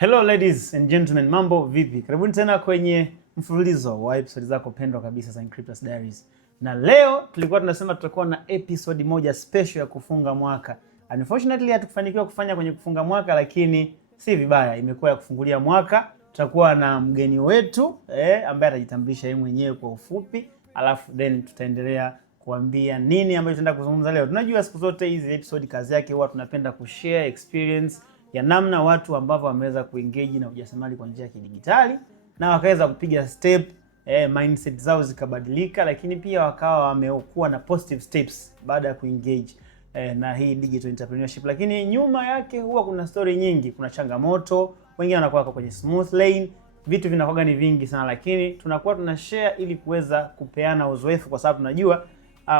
Hello ladies and gentlemen, mambo vipi? Karibuni tena kwenye mfululizo wa episode zako pendwa kabisa za Encryptus Diaries. Na leo tulikuwa tunasema tutakuwa na episode moja special ya kufunga mwaka. Unfortunately hatukufanikiwa kufanya kwenye kufunga mwaka, lakini si vibaya, imekuwa ya kufungulia mwaka. Tutakuwa na mgeni wetu ambaye atajitambulisha yeye mwenyewe kwa ufupi, alafu then tutaendelea kuambia nini ambacho tunaenda kuzungumza leo. Tunajua siku zote hizi episode kazi yake huwa tunapenda kushare experience ya namna watu ambao wameweza kuengage na ujasiriamali kwa njia ya kidijitali na wakaweza kupiga step, mindset zao zikabadilika, lakini pia wakawa wamekuwa na positive steps baada ya kuengage na hii digital entrepreneurship. Lakini nyuma yake huwa kuna story nyingi, kuna changamoto, wengine wanakuwa kwenye smooth lane, vitu vinakuwa ni vingi sana, lakini tunakuwa tunashare ili kuweza kupeana uzoefu, kwa sababu tunajua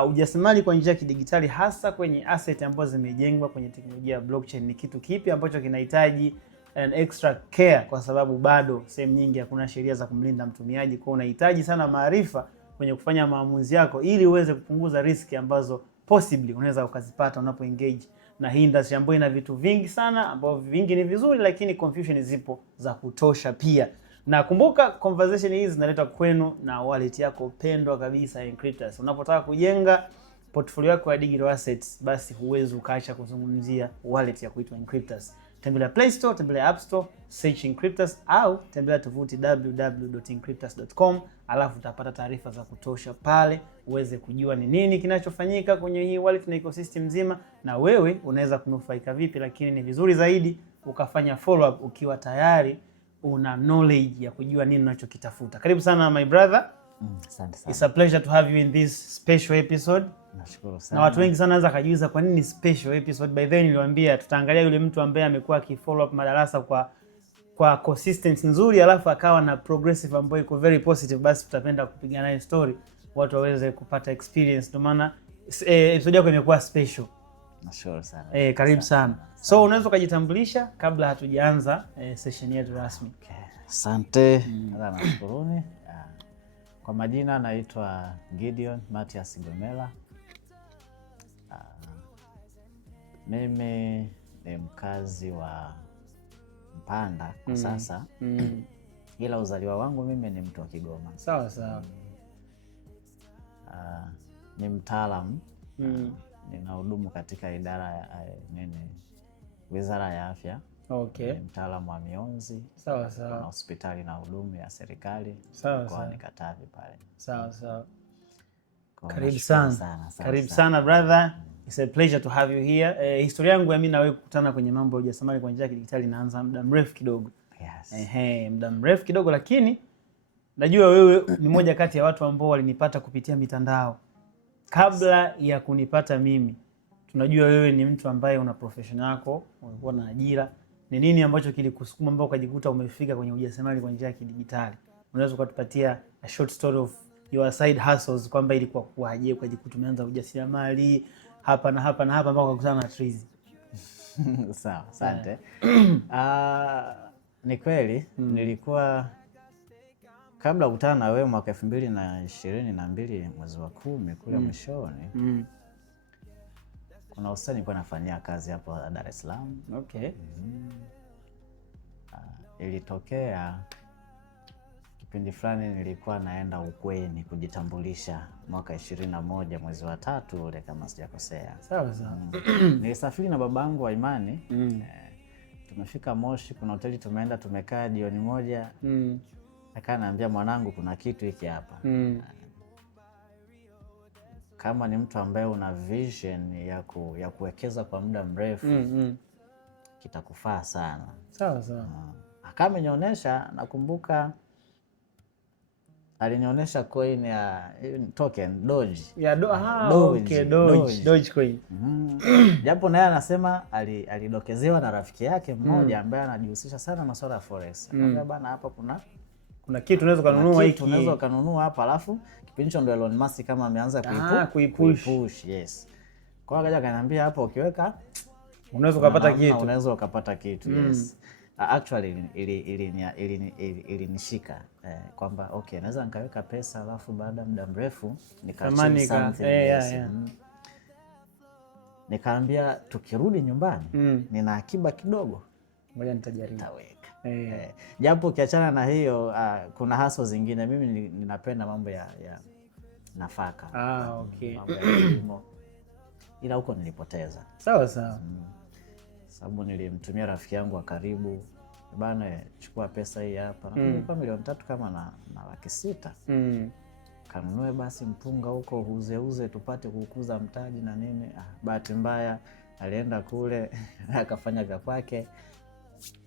ujasiriamali kwa njia ya kidijitali hasa kwenye asset ambazo zimejengwa kwenye teknolojia ya blockchain ni kitu kipi ambacho kinahitaji an extra care, kwa sababu bado sehemu nyingi hakuna sheria za kumlinda mtumiaji. Kwa unahitaji sana maarifa kwenye kufanya maamuzi yako ili uweze kupunguza riski ambazo possibly unaweza ukazipata unapo engage na hii industry ambayo ina vitu vingi sana, ambavyo vingi ni vizuri lakini confusion zipo za kutosha pia. Na kumbuka conversation hizi zinaletwa kwenu na wallet yako pendwa kabisa Encryptus. Unapotaka kujenga portfolio yako ya digital assets, basi huwezi ukaacha kuzungumzia wallet ya kuitwa Encryptus. Tembelea Play Store, tembelea App Store, search Encryptus au tembelea tovuti www.encryptus.com, alafu utapata taarifa za kutosha pale uweze kujua ni nini kinachofanyika kwenye hii wallet na ecosystem nzima, na wewe unaweza kunufaika vipi. Lakini ni vizuri zaidi ukafanya follow up ukiwa tayari una knowledge ya kujua nini unachokitafuta. Karibu sana my brother. Asante sana. It's a pleasure to have you in this special episode. Nashukuru sana. Na watu wengi sana wanaweza kujiuliza kwa nini special episode. By the way niliwaambia tutaangalia yule mtu ambaye amekuwa akifollow up madarasa kwa consistency nzuri, alafu akawa na progressive ambayo iko very positive, basi tutapenda kupiga naye story watu waweze kupata experience. Ndio maana episode yako imekuwa special. Nashukuru sana. Karibu sana. So unaweza kujitambulisha kabla hatujaanza session yetu rasmi? Okay. Asante. Nashukuruni. Kwa majina naitwa Gideon Mathias Gomela. Mimi ni mkazi wa Mpanda kwa sasa. Ila uzaliwa wangu mimi ni mtu wa Kigoma. Sawa sawa. Ni mtaalamu. Ninahudumu katika idara ya Wizara ya Afya. Okay. Ni mtaalamu wa mionzi. Sawa sawa. Na hospitali na huduma ya serikali. Sawa sawa. Kwa Katavi pale. Sawa sawa. Karibu sana. Karibu sana brother. It's a pleasure to have you here. Historia yangu ya mimi na wewe kukutana kwenye mambo ya ujasiriamali kwa njia ya kidijitali inaanza muda mrefu kidogo. Yes. Muda mrefu kidogo, lakini najua wewe ni moja kati ya watu ambao walinipata kupitia mitandao. Kabla ya kunipata mimi, tunajua wewe ni mtu ambaye una profession yako, ulikuwa na ajira. Ni nini ambacho kilikusukuma mpaka ukajikuta umefika kwenye ujasiriamali kwa njia ya kidijitali? Unaweza kutupatia a short story of your side hustles, kwamba ilikuwa kuaje ukajikuta umeanza ujasiriamali hapa na hapa na hapa mpaka ukakutana na Trizi? Sawa, asante. Ni kweli nilikuwa kabla kukutana na wewe mwaka 2022 mwezi wa 10 kule mwishoni. Kuna hospitali nilikuwa nafanyia kazi hapo Dar es Salaam. Okay. Ilitokea kipindi fulani nilikuwa naenda ukweni kujitambulisha mwaka 21 mwezi wa 3 ule kama sijakosea. Sawa sawa. Nilisafiri na babangu wa imani. Tumefika Moshi, kuna hoteli tumeenda, tumekaa jioni moja. Akaniambia, mwanangu, kuna kitu hiki hapa. Kama ni mtu ambaye una vision ya kuwekeza kwa muda mrefu, kitakufaa sana. Sawa sawa. Akanionyesha, nakumbuka alinionyesha coin ya token Doge. Ya okay, Doge coin. Japo naye anasema alidokezewa na rafiki yake mmoja ambaye anajihusisha sana na masuala ya forex. Akamwambia, bana, hapa kuna kitu unaweza kununua hiki. Unaweza kununua hapa, alafu kipindi hicho ndio Elon Musk kama ameanza kuipush. Yes. Kwa hiyo akaja akaniambia, hapo ukiweka unaweza ukapata kitu. Yes. Actually ilinishika kwamba okay, naweza nikaweka pesa alafu baada muda mrefu nikaachieve something. Nikaambia tukirudi nyumbani nina akiba kidogo, ngoja nitajaribu. Nitaweka. Japo ukiachana na hiyo kuna haso zingine mimi ninapenda mambo ya nafaka. Okay. Mambo ya kilimo. Ila huko nilipoteza. Sawa sawa. Sababu nilimtumia rafiki yangu wa karibu, bana chukua pesa hii hapa. Nakumbuka milioni 3 kama na 600,000. Kanunue basi mpunga huko uze tupate kukuza mtaji na nini. Bahati mbaya alienda kule akafanya vya kwake,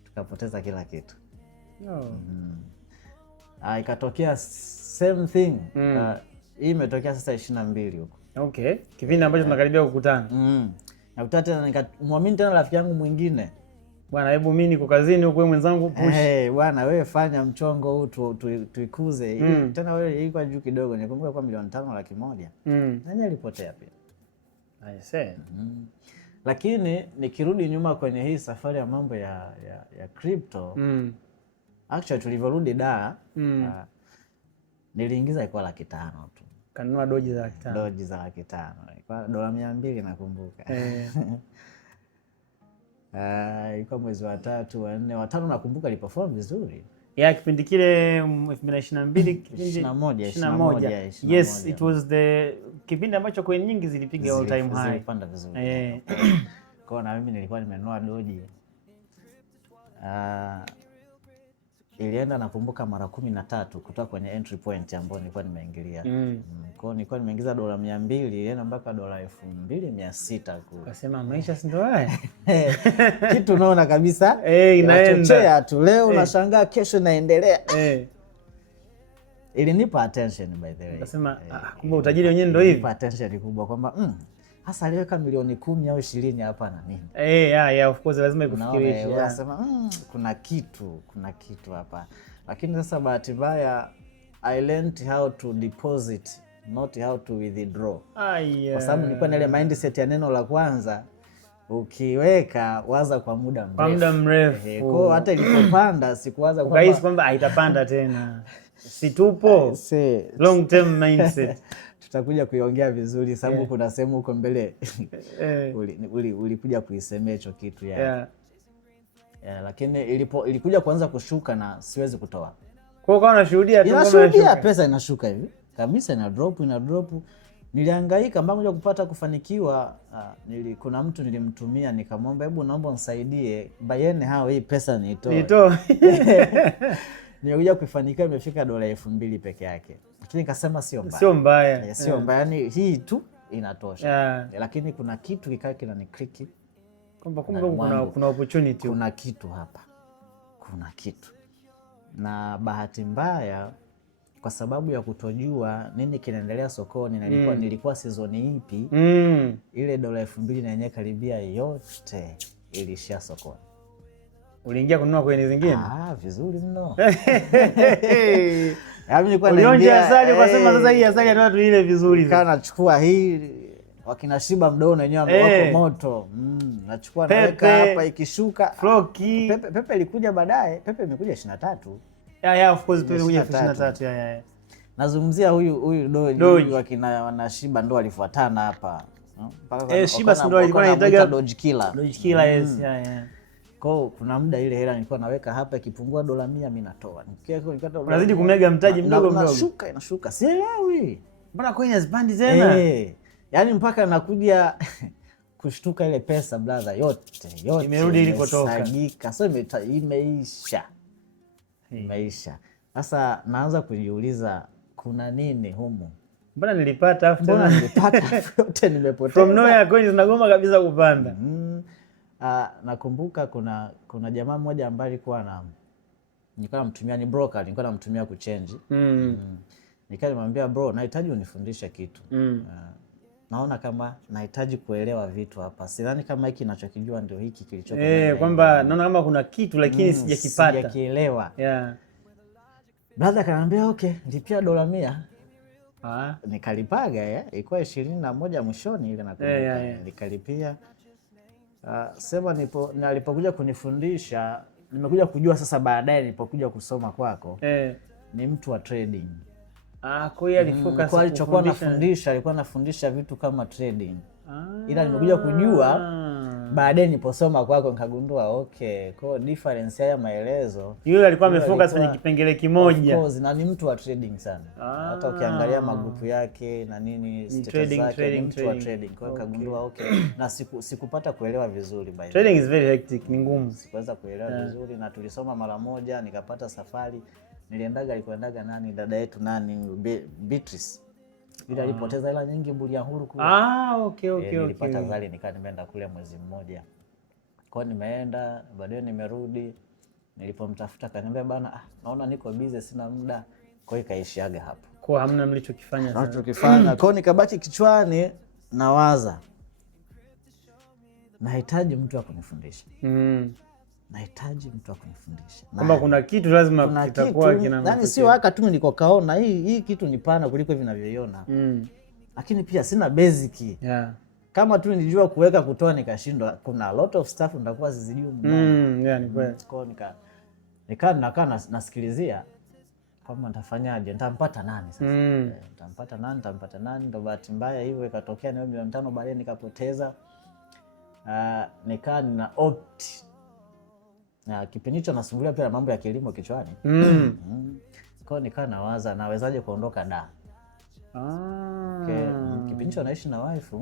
tukapoteza kila kitu. Ikatokea same thing. Hii imetokea sasa 22 huko. Okay. Kipindi ambacho tunakaribia kukutana. Nakuta tena nikamwamini tena rafiki yangu mwingine. Bwana, hebu mimi niko kazini huko, wewe mwenzangu push. Bwana wewe fanya mchongo huu tuikuze. Tena wewe ilikuwa juu kidogo, nikumbuka kwa milioni 5,100,000. Nani alipotea pia. I see. Lakini nikirudi nyuma kwenye hii safari ya mambo ya crypto, actually tulivyorudi Dar, niliingiza ilikuwa 500,000 tu. Kanunua doji za 500,000. Doji za 500,000. Ilikuwa $200 nakumbuka. Ilikuwa mwezi wa 3, wa 4, wa 5 nakumbuka iliperform vizuri. Kipindi kile 2022 21. Yes, it was the kipindi ambacho coin nyingi zilipiga all time high. Zilipanda vizuri. Kwa na mimi nilikuwa nimenunua doji. Ilienda nakumbuka mara 13 kutoka kwenye entry point ambayo nilikuwa nimeingilia. Kwa hiyo nilikuwa nimeingiza $200, ilienda mpaka $2,600 kule. Akasema maisha si ndio haya? Kitu unaona kabisa inaenda tu leo unashangaa kesho inaendelea. Ilinipa attention by the way. Akasema kumbe utajiri wenyewe ndio hivi. Ilinipa attention kubwa kwamba hasa aliweka milioni 10 au 20 hapa na nini? Of course lazima ikufikirishe. Unasema kuna kitu hapa. Lakini sasa bahati mbaya I learned how to deposit, not how to withdraw. Kwa sababu nilikuwa na ile mindset ya neno la kwanza, ukiweka waza kwa muda mrefu. Kwa muda mrefu. Kwa hata ilipopanda sikuwaza kwamba haitapanda tena. Situpo. Long term mindset. Tutakuja kuiongea vizuri sababu kuna sehemu huko mbele ulikuja kuisemea hicho kitu lakini ilikuja kuanza kushuka na siwezi kutoa. Kwa hiyo unashuhudia tu pesa inashuka hivi kabisa, ina drop. Nilihangaika mpaka kuja kupata kufanikiwa. Kuna mtu nilimtumia nikamwomba, hebu naomba unisaidie bayene hao hii pesa nitoe. Nilikuja kufanikiwa, imefika $2,000 peke yake. Lakini nikasema sio mbaya. Sio mbaya, yani hii tu inatosha. Lakini kuna kitu kikaa kinanikliki kwamba kumbe kuna opportunity. Kuna kitu hapa. Kuna kitu. Na bahati mbaya kwa sababu ya kutojua nini kinaendelea sokoni na nilikuwa season ipi, ile $2,000 na yenyewe karibia yote ilishia sokoni. Uliingia kununua coin zingine? Vizuri mno. Ulionja asali ukasema sasa hii asali ndio tuile vizuri. Kana nachukua hii wakina Shiba mdono wenyewe wako moto. Nachukua naweka hapa ikishuka. Floki. Pepe ilikuja baadaye, Pepe imekuja 23. Of course Pepe ilikuja 23. Nazungumzia huyu doji wakina wana Shiba ndo alifuatana hapa. Shiba ndio alikuwa anahitaji Doge Killer. Yes, Kwa kuna muda ile hela nilikuwa naweka hapa, ikipungua $100 mimi natoa. Unazidi kumega mtaji mdogo. Inashuka. Sielewi. Mbona coin hazipandi tena? Yaani mpaka nakuja kushtuka ile pesa brother yote imerudi ilikotoka. Sagika. So imeisha. Sasa naanza kujiuliza kuna nini humu? Mbona nilipata yote nimepoteza. From nowhere coins zinagoma kabisa kupanda. Nakumbuka kuna jamaa mmoja ambaye nilikuwa namtumia, ni broker, nilikuwa namtumia kuchange. Nikamwambia bro, nahitaji unifundishe kitu. Naona kama nahitaji kuelewa vitu hapa. Sidhani kama hiki ninachokijua ndio hiki kilichoko. Kwamba naona kama kuna kitu lakini sijakipata. Sijakielewa. Brother kanambia okay, lipia $100. Nikalipaga ilikuwa 21 mwishoni ile nakumbuka. Nikalipia. Sema nilipokuja kunifundisha, nimekuja kujua sasa baadaye nilipokuja kusoma kwako. Ni mtu wa trading. Kwa hiyo alifocus kwa alichokuwa anafundisha, alikuwa anafundisha vitu kama trading. Ila nimekuja kujua Baadaye niliposoma kwako nikagundua okay, kwa difference haya maelezo. Yule alikuwa amefocus kwenye kipengele kimoja. Of course, na ni mtu wa trading sana. Hata ukiangalia magrupu yake na nini status zake ni mtu wa trading. Kwa hiyo nikagundua okay, na sikupata kuelewa vizuri by trading is very hectic, ni ngumu. Sikuweza kuelewa vizuri na tulisoma mara moja nikapata safari. Alikuendaga nani dada yetu nani Beatrice. Bila alipoteza hela nyingi Bulyanhulu kule. Okay. Nilipata zali nikaa nimeenda kule mwezi mmoja. Kwa nimeenda, baadaye nimerudi. Nilipomtafuta kaniambia bana, naona niko busy sina muda. Kwa hiyo kaishiaga hapo. Kwa hamna mlichokifanya sana. Tunachokifanya. Kwa nikabaki kichwani nawaza. Nahitaji mtu wa kunifundisha. Nahitaji mtu wa kunifundisha. Kwamba kuna kitu lazima kitakuwa kina. Yaani sio haka tu niko kaona hii kitu ni pana kuliko vinavyoiona. Lakini pia sina basic. Yeah. Kama tu nilijua kuweka kutoa nikashindwa, kuna a lot of stuff nitakuwa sizijui mbona. Yeah, ni kweli. Kwa nakaa nasikilizia kama nitafanyaje, nitampata nani sasa? Nitampata nani? Ndio bahati mbaya hivyo ikatokea na 5 baadaye nikapoteza. Nikaa na opt. Na kipindi hicho nasumbulia pia mambo ya kilimo kichwani. Kwa nikaa nawaza nawezaje kuondoka da. Kipindi hicho naishi na wife.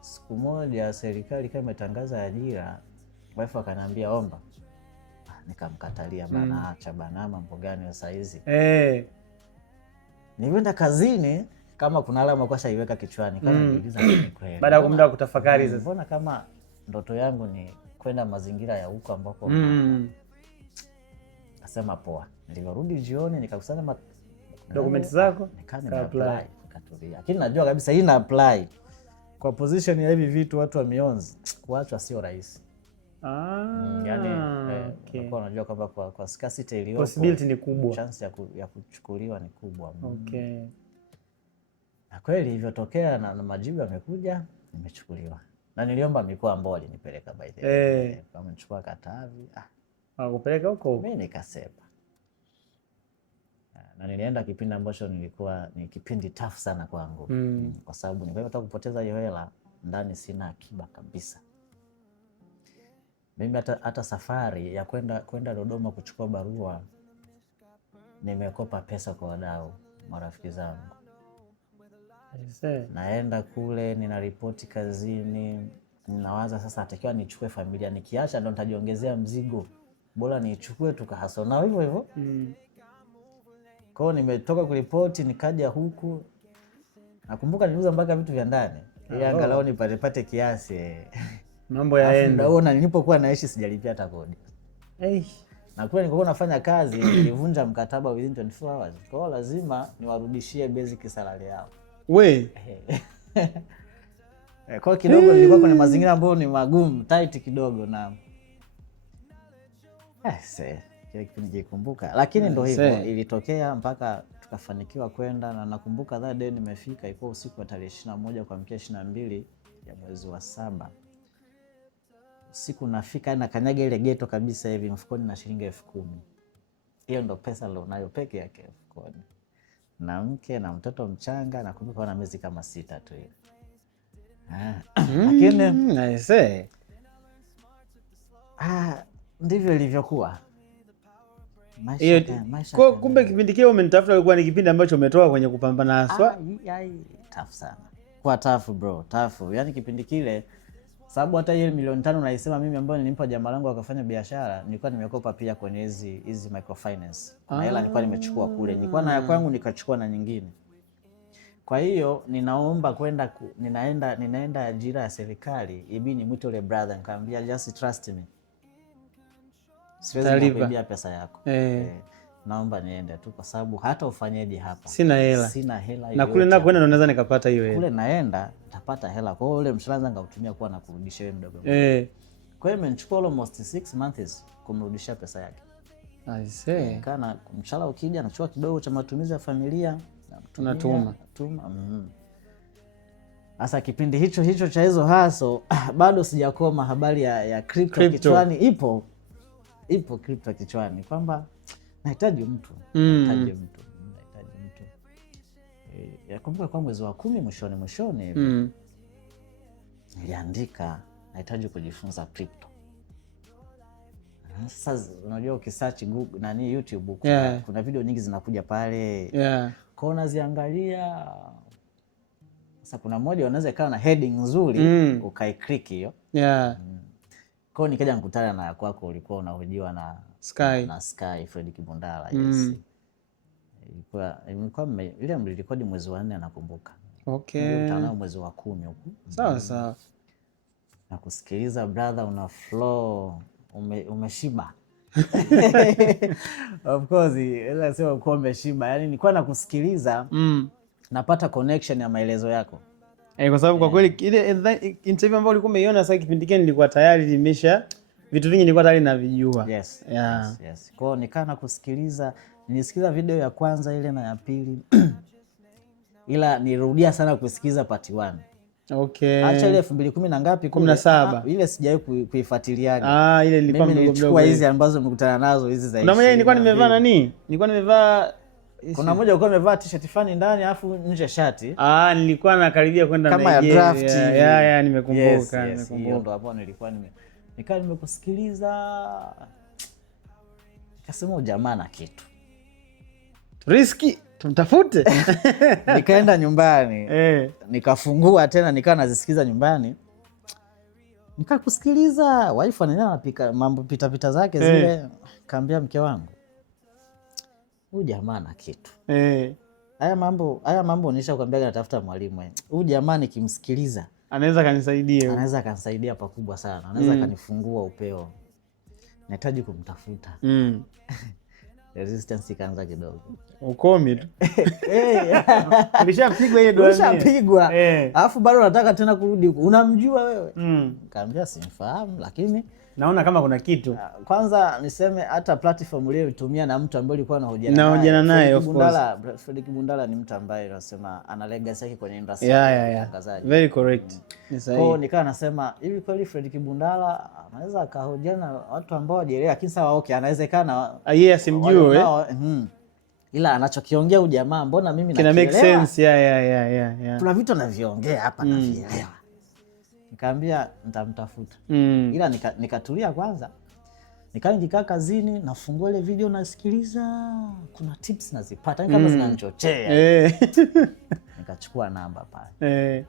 Siku moja serikali kama imetangaza ajira, wife akaniambia omba. Nikamkatalia bana, acha bana, mambo gani ya saa hizi. Nimeenda kazini kama kuna alama kwa shaiweka kichwani kama niuliza ni kweli. Baada ya muda kutafakari sasa. Mbona kama ndoto yangu ni kwenda mazingira ya huko ambako nasema poa. Nilirudi jioni nikakusanya documents zako apply katulia. Lakini najua kabisa hii na apply kwa position ya hivi vitu watu wa mionzi kuachwa sio rahisi. Yani kwa unajua kwamba kwa scarcity iliyopo possibility ni kubwa, chance ya kuchukuliwa ni kubwa. Na kweli hivyo tokea na majibu yamekuja, nimechukuliwa. Na niliomba mikoa ambao alinipeleka by the way. Kama nichukua Katavi, kupeleka huko mimi nikasepa. Na nilienda kipindi ambacho nilikuwa ni kipindi tough sana kwangu. Kwa sababu nilipata kupoteza hiyo hela, ndani sina akiba kabisa. Mimi hata safari ya kwenda Dodoma kuchukua barua nimekopa pesa kwa wadau, marafiki zangu. Naenda kule ninaripoti kazini, ninawaza sasa atakiwa nichukue familia, nikiacha ndo nitajiongezea mzigo. Bora nichukue tukahasona nao hivyo hivyo. Kwa hiyo nimetoka kuripoti nikaja huku. Nakumbuka niliuza mpaka vitu vya ndani. Ili angalau nipate kiasi. Mambo yaenda. Naona nilipokuwa naishi sijalipia hata kodi. Na kule nilikuwa nafanya kazi, nilivunja mkataba within 24 hours. Kwa hiyo lazima niwarudishie basic salary yao. Kwa kidogo nilikuwa kwenye mazingira ambayo ni magumu, tight kidogo na kile kipindi nikikumbuka, lakini ndio hivyo ilitokea mpaka tukafanikiwa kwenda. Na nakumbuka that day nimefika, ilikuwa usiku wa tarehe 21 kuamkia 22 ya mwezi wa 7. Usiku nafika na kanyaga ile ghetto kabisa hivi, mfukoni na shilingi 10,000. Hiyo ndo pesa nilionayo peke yake mfukoni. Na mke na mtoto mchanga, nakumbuka wana miezi kama 6 tu hiyo. Lakini ndivyo ilivyokuwa. Maisha kumbe kipindi kile umenitafuta ilikuwa ni kipindi ambacho umetoka kwenye kupambana haswa. Tough sana. Kwa tough bro, tough. Yaani kipindi kile sababu hata ile 5,000,000 naisema mimi ambayo nilimpa jamaa langu akafanya biashara, nilikuwa nimekopa pia kwenye hizi microfinance. Na hela nilikuwa nimechukua kule. Nilikuwa na ya kwangu nikachukua na nyingine. Kwa hiyo ninaomba kwenda ninaenda ajira ya serikali, ibidi nimwite yule brother nikamwambia just trust me. Siwezi kukuibia pesa yako. Naomba niende tu kwa sababu hata ufanyeje hapa sina hela. Na kule nakwenda ndo naweza nikapata hiyo hela. Kule naenda nitapata hela. Kwa hiyo ule mshahara wangu ngautumia kwa na kurudisha wewe mdogo. Kwa hiyo imenichukua almost 6 months kumrudishia pesa yake. Kana mshahara ukija nachukua kidogo cha matumizi ya familia tunatuma. Sasa kipindi hicho cha hizo haso bado sijakoma habari ya crypto kichwani ipo crypto kichwani kwamba nahitaji mtu. Yakumbuka kwa mwezi wa 10 mwishoni hivi. Niliandika nahitaji kujifunza crypto. Sasa unajua ukisearch Google nani YouTube kuna video nyingi zinakuja pale. Kwa unaziangalia. Sasa kuna moja unaweza ikawa na heading nzuri ukai-click hiyo. Kwa nikaja nikutana na kwako, ulikuwa unahojiwa na Sky Fred Kibundala. Yes. Ilikuwa ile mlirekodi mwezi wa 4 nakumbuka. Mtanao mwezi wa 10 huko. Sawa. Na kusikiliza brother, una flow, umeshiba. Of course, ila sio kwa umeshiba. Yaani nilikuwa nakusikiliza napata connection ya maelezo yako. Kwa sababu kwa kweli ile interview ambayo ulikuwa umeiona sasa kipindi kile nilikuwa tayari vitu vingi nilikuwa tayari navijua. Yes. Kwa hiyo nikaa nakusikiliza, nilisikiza video ya kwanza ile na ya pili. Ila nirudia sana kusikiliza part 1. Acha ile 2010 na ngapi 17. Ile sijawahi kuifuatiliaga. Ile ilikuwa mimi nilichukua hizi ambazo nimekutana nazo hizi za. Kuna moja nilikuwa nimevaa nani? Nilikuwa nimevaa kuna moja ulikuwa umevaa t-shirt fani ndani alafu nje shati. Nilikuwa nakaribia kwenda kama ya draft. Nimekumbuka. Hiyo ndo hapo nilikuwa nimekusikiliza. Nikasema jamaa na kitu. Riski tumtafute. Nikaenda nyumbani. Nikafungua tena nikaa nazisikiza nyumbani. Nikakusikiliza, wife anapika mambo pita zake zile. Kaambia mke wangu, huyu jamaa na kitu. Haya mambo unisha kuambia natafuta mwalimu. Huyu jamaa nikimsikiliza anaweza kanisaidia. Anaweza kanisaidia pakubwa sana. Anaweza kanifungua upeo. Nahitaji kumtafuta. Resistance ikaanza kidogo. Ukomi tu. Ulishapigwa ile doa. Ulishapigwa. Alafu bado nataka tena kurudi huko. Unamjua wewe? Kaambia simfahamu lakini naona kama kuna kitu. Kwanza niseme hata platform ile ilitumia na mtu ambaye alikuwa anahojiana naye. Of course. Fred Kibundala ni mtu ambaye anasema ana legacy yake kwenye industry. Very correct. Kwa nikaa nasema hivi kweli Fred Kibundala anaweza akahojiana na watu ambao hawajaelewa, lakini sawa anawezekana yeye asimjue. Ila anachokiongea huyu jamaa mbona mimi nakielewa. Kina make sense. Kuna vitu anaviongea hapa navielewa. Nikaambia nitamtafuta. Ila nikatulia kwanza. Nikaa kazini nafungua ile video nasikiliza, kuna tips nazipata kama zinanichochea. Nikachukua namba pale.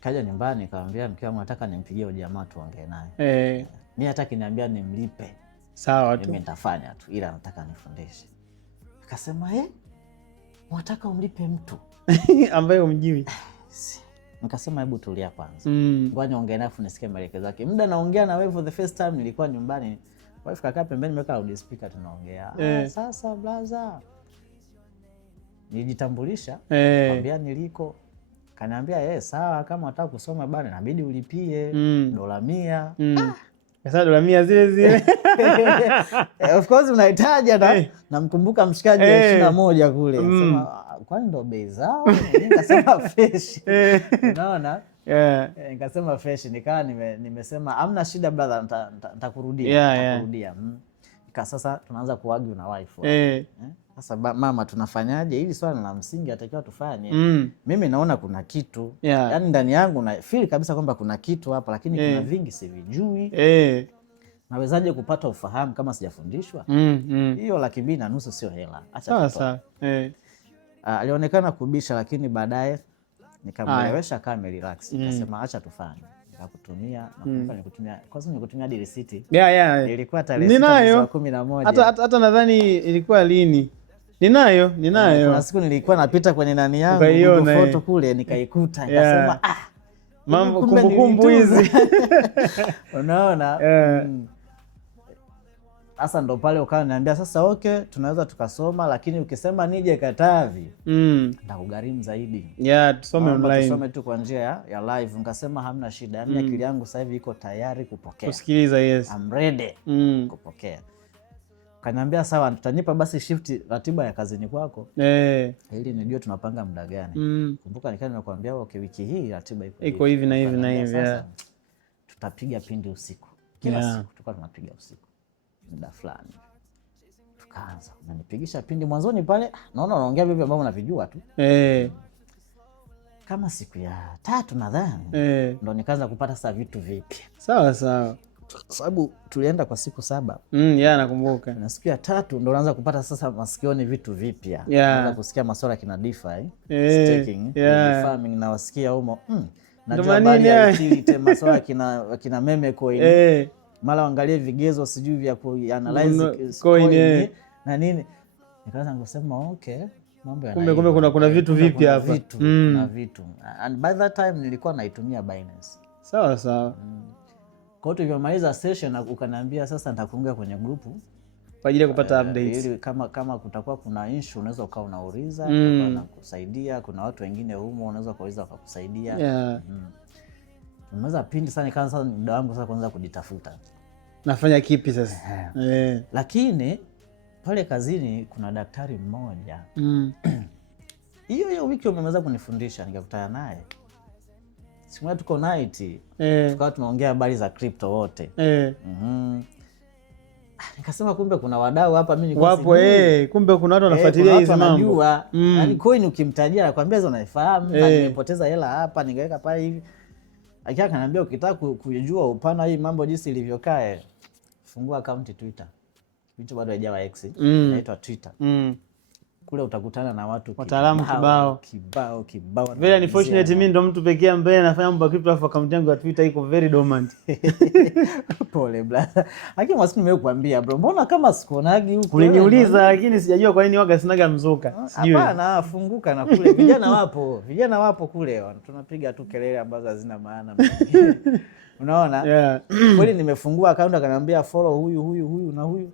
Kaja nyumbani nikamwambia mke wangu nataka nimpigie huyo jamaa tuongee naye. Mimi hata kiniambia nimlipe. Sawa tu. Mimi nitafanya tu ila nataka nifundishe. Akasema unataka umlipe mtu ambaye umjui? Nikasema hebu tulia kwanza. Ngoja niongee naye nisikie maelekezo yake. Muda naongea na wewe for the first time nilikuwa nyumbani. Wife kakaa pembeni nimeweka loudspeaker tunaongea. Sasa blaza. Nijitambulisha, kwambia niliko. Kaniambia sawa kama unataka kusoma bana inabidi ulipie $100. Sasa $100 zile. Of course unahitaji namkumbuka mshikaji wa 21 kule. Anasema kwani ndo bei zao? Nikasema fresh. Unaona? Nikasema fresh nikawa nimesema hamna shida brother nitakurudia. Sasa tunaanza kuargue na wife. Sasa mama tunafanyaje? Hili swala la msingi atakiwa tufanye. Mimi naona kuna kitu. Yaani ndani yangu na feel kabisa kwamba kuna kitu hapa lakini kuna vingi sivijui. Nawezaje kupata ufahamu kama sijafundishwa? Hiyo $250 sio hela. Acha tutoe. Alionekana kubisha lakini baadaye nikamwelewesha kama relax. Nikasema acha tufanye. Nikakutumia kwanza nikutumia receipt. Ilikuwa tarehe 11. Hata nadhani ilikuwa lini. Ninayo. Kuna siku nilikuwa napita kwenye nani yangu Google photo kule nikaikuta nikasema mambo kumbukumbu hizi. Unaona? Sasa ndo pale ukawa niambia sasa tunaweza tukasoma lakini ukisema nije Katavi nitakugharimu zaidi. Tusome online. Tusome tu kwa njia ya live. Nikasema hamna shida. Yaani akili yangu sasa hivi iko tayari kupokea. Kusikiliza I'm ready kupokea. Kaniambia sawa tutanipa basi shift ratiba ya kazini kwako. Ili nijue tunapanga muda gani. Kumbuka nikaa nimekuambia wiki hii ratiba iko hivi na hivi na hivi. Tutapiga pindi usiku. Kila siku tulikuwa tunapiga usiku. Muda fulani. Tukaanza. Unanipigisha pindi mwanzoni pale naona unaongea vipi ambavyo unavijua tu. kama siku ya 3 nadhani ndo nikaanza kupata sasa vitu vipya. Sawa sawa. Sababu tulienda kwa siku 7. Nakumbuka. Na siku ya 3 ndo naanza kupata sasa masikioni vitu vipya. Naanza kusikia masuala kina DeFi, staking, farming na wasikia humo. Najua bali ya utility masuala kina meme coin. Mara angalie vigezo sijui vya kuanalyze coin na nini. Nikaanza kusema okay, mambo yana kumbe kuna vitu vipya hapa. Kuna vitu. And by that time nilikuwa naitumia Binance. Sawa sawa. Kwa hiyo tulivyomaliza session ukaniambia sasa nitakuunga kwenye grupu kwa ajili ya kupata updates. Ili kama kutakuwa kuna issue unaweza ukawa unauliza, tutakuwa nakusaidia. Kuna watu wengine humo unaweza kuuliza wakakusaidia. Nimeweza pindi sana nikaanza sasa muda wangu sasa kuanza kujitafuta. Nafanya kipi sasa? Lakini pale kazini kuna daktari mmoja. Hiyo wiki umeweza kunifundisha, nikakutana naye. Siku moja tuko night, tukawa tunaongea habari za crypto wote. Nikasema kumbe kuna wadau hapa mimi niko wapo. Kumbe kuna watu wanafuatilia hizo mambo. Yaani coin ukimtajia anakuambia hizo unaifahamu, nimepoteza hela hapa ningeweka pale hivi. Akiwa kananiambia ukitaka kujua upana hii mambo jinsi ilivyokaa, fungua account Twitter. Hicho bado haijawa X, inaitwa Twitter. Kule utakutana na watu wataalamu kibao. Very unfortunate, mimi ndo mtu pekee ambaye anafanya mambo ya crypto alafu account yangu ya Twitter iko very dormant. Pole brother. Lakini mwasiku nimekuambia bro, mbona kama sikuonagi huko? Uliniuliza lakini sijajua kwa nini waga sinaga mzuka. Sijui. Hapana, funguka na kule. Vijana wapo kule. Tunapiga tu kelele ambazo hazina maana. Unaona? Kweli nimefungua account akaniambia follow huyu na huyu.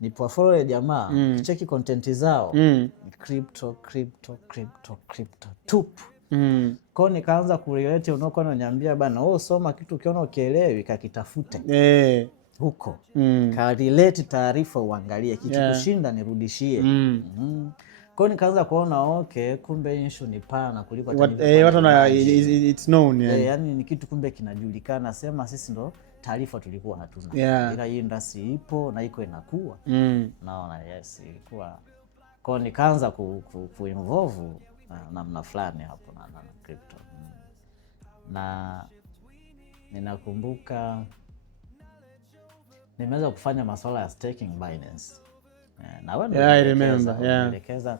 Nipo follow ya jamaa, kicheki content zao. Crypto tup. Kwa nikaanza kurelate unaokuwa unaniambia bana, soma kitu ukiona ukielewi kakitafute. Huko. Ka relate taarifa uangalie, kikikushinda nirudishie. Kwa nikaanza kuona okay, kumbe issue ni pana kuliko watu na it's known. Yaani ni kitu kumbe kinajulikana, sema sisi ndo taarifa tulikuwa hatuna. Ila hii industry ipo na iko inakuwa. Naona ilikuwa. Kwa nikaanza kuinvolve namna fulani hapo na crypto. Na ninakumbuka nimeweza kufanya masuala ya staking Binance. Na wewe I remember.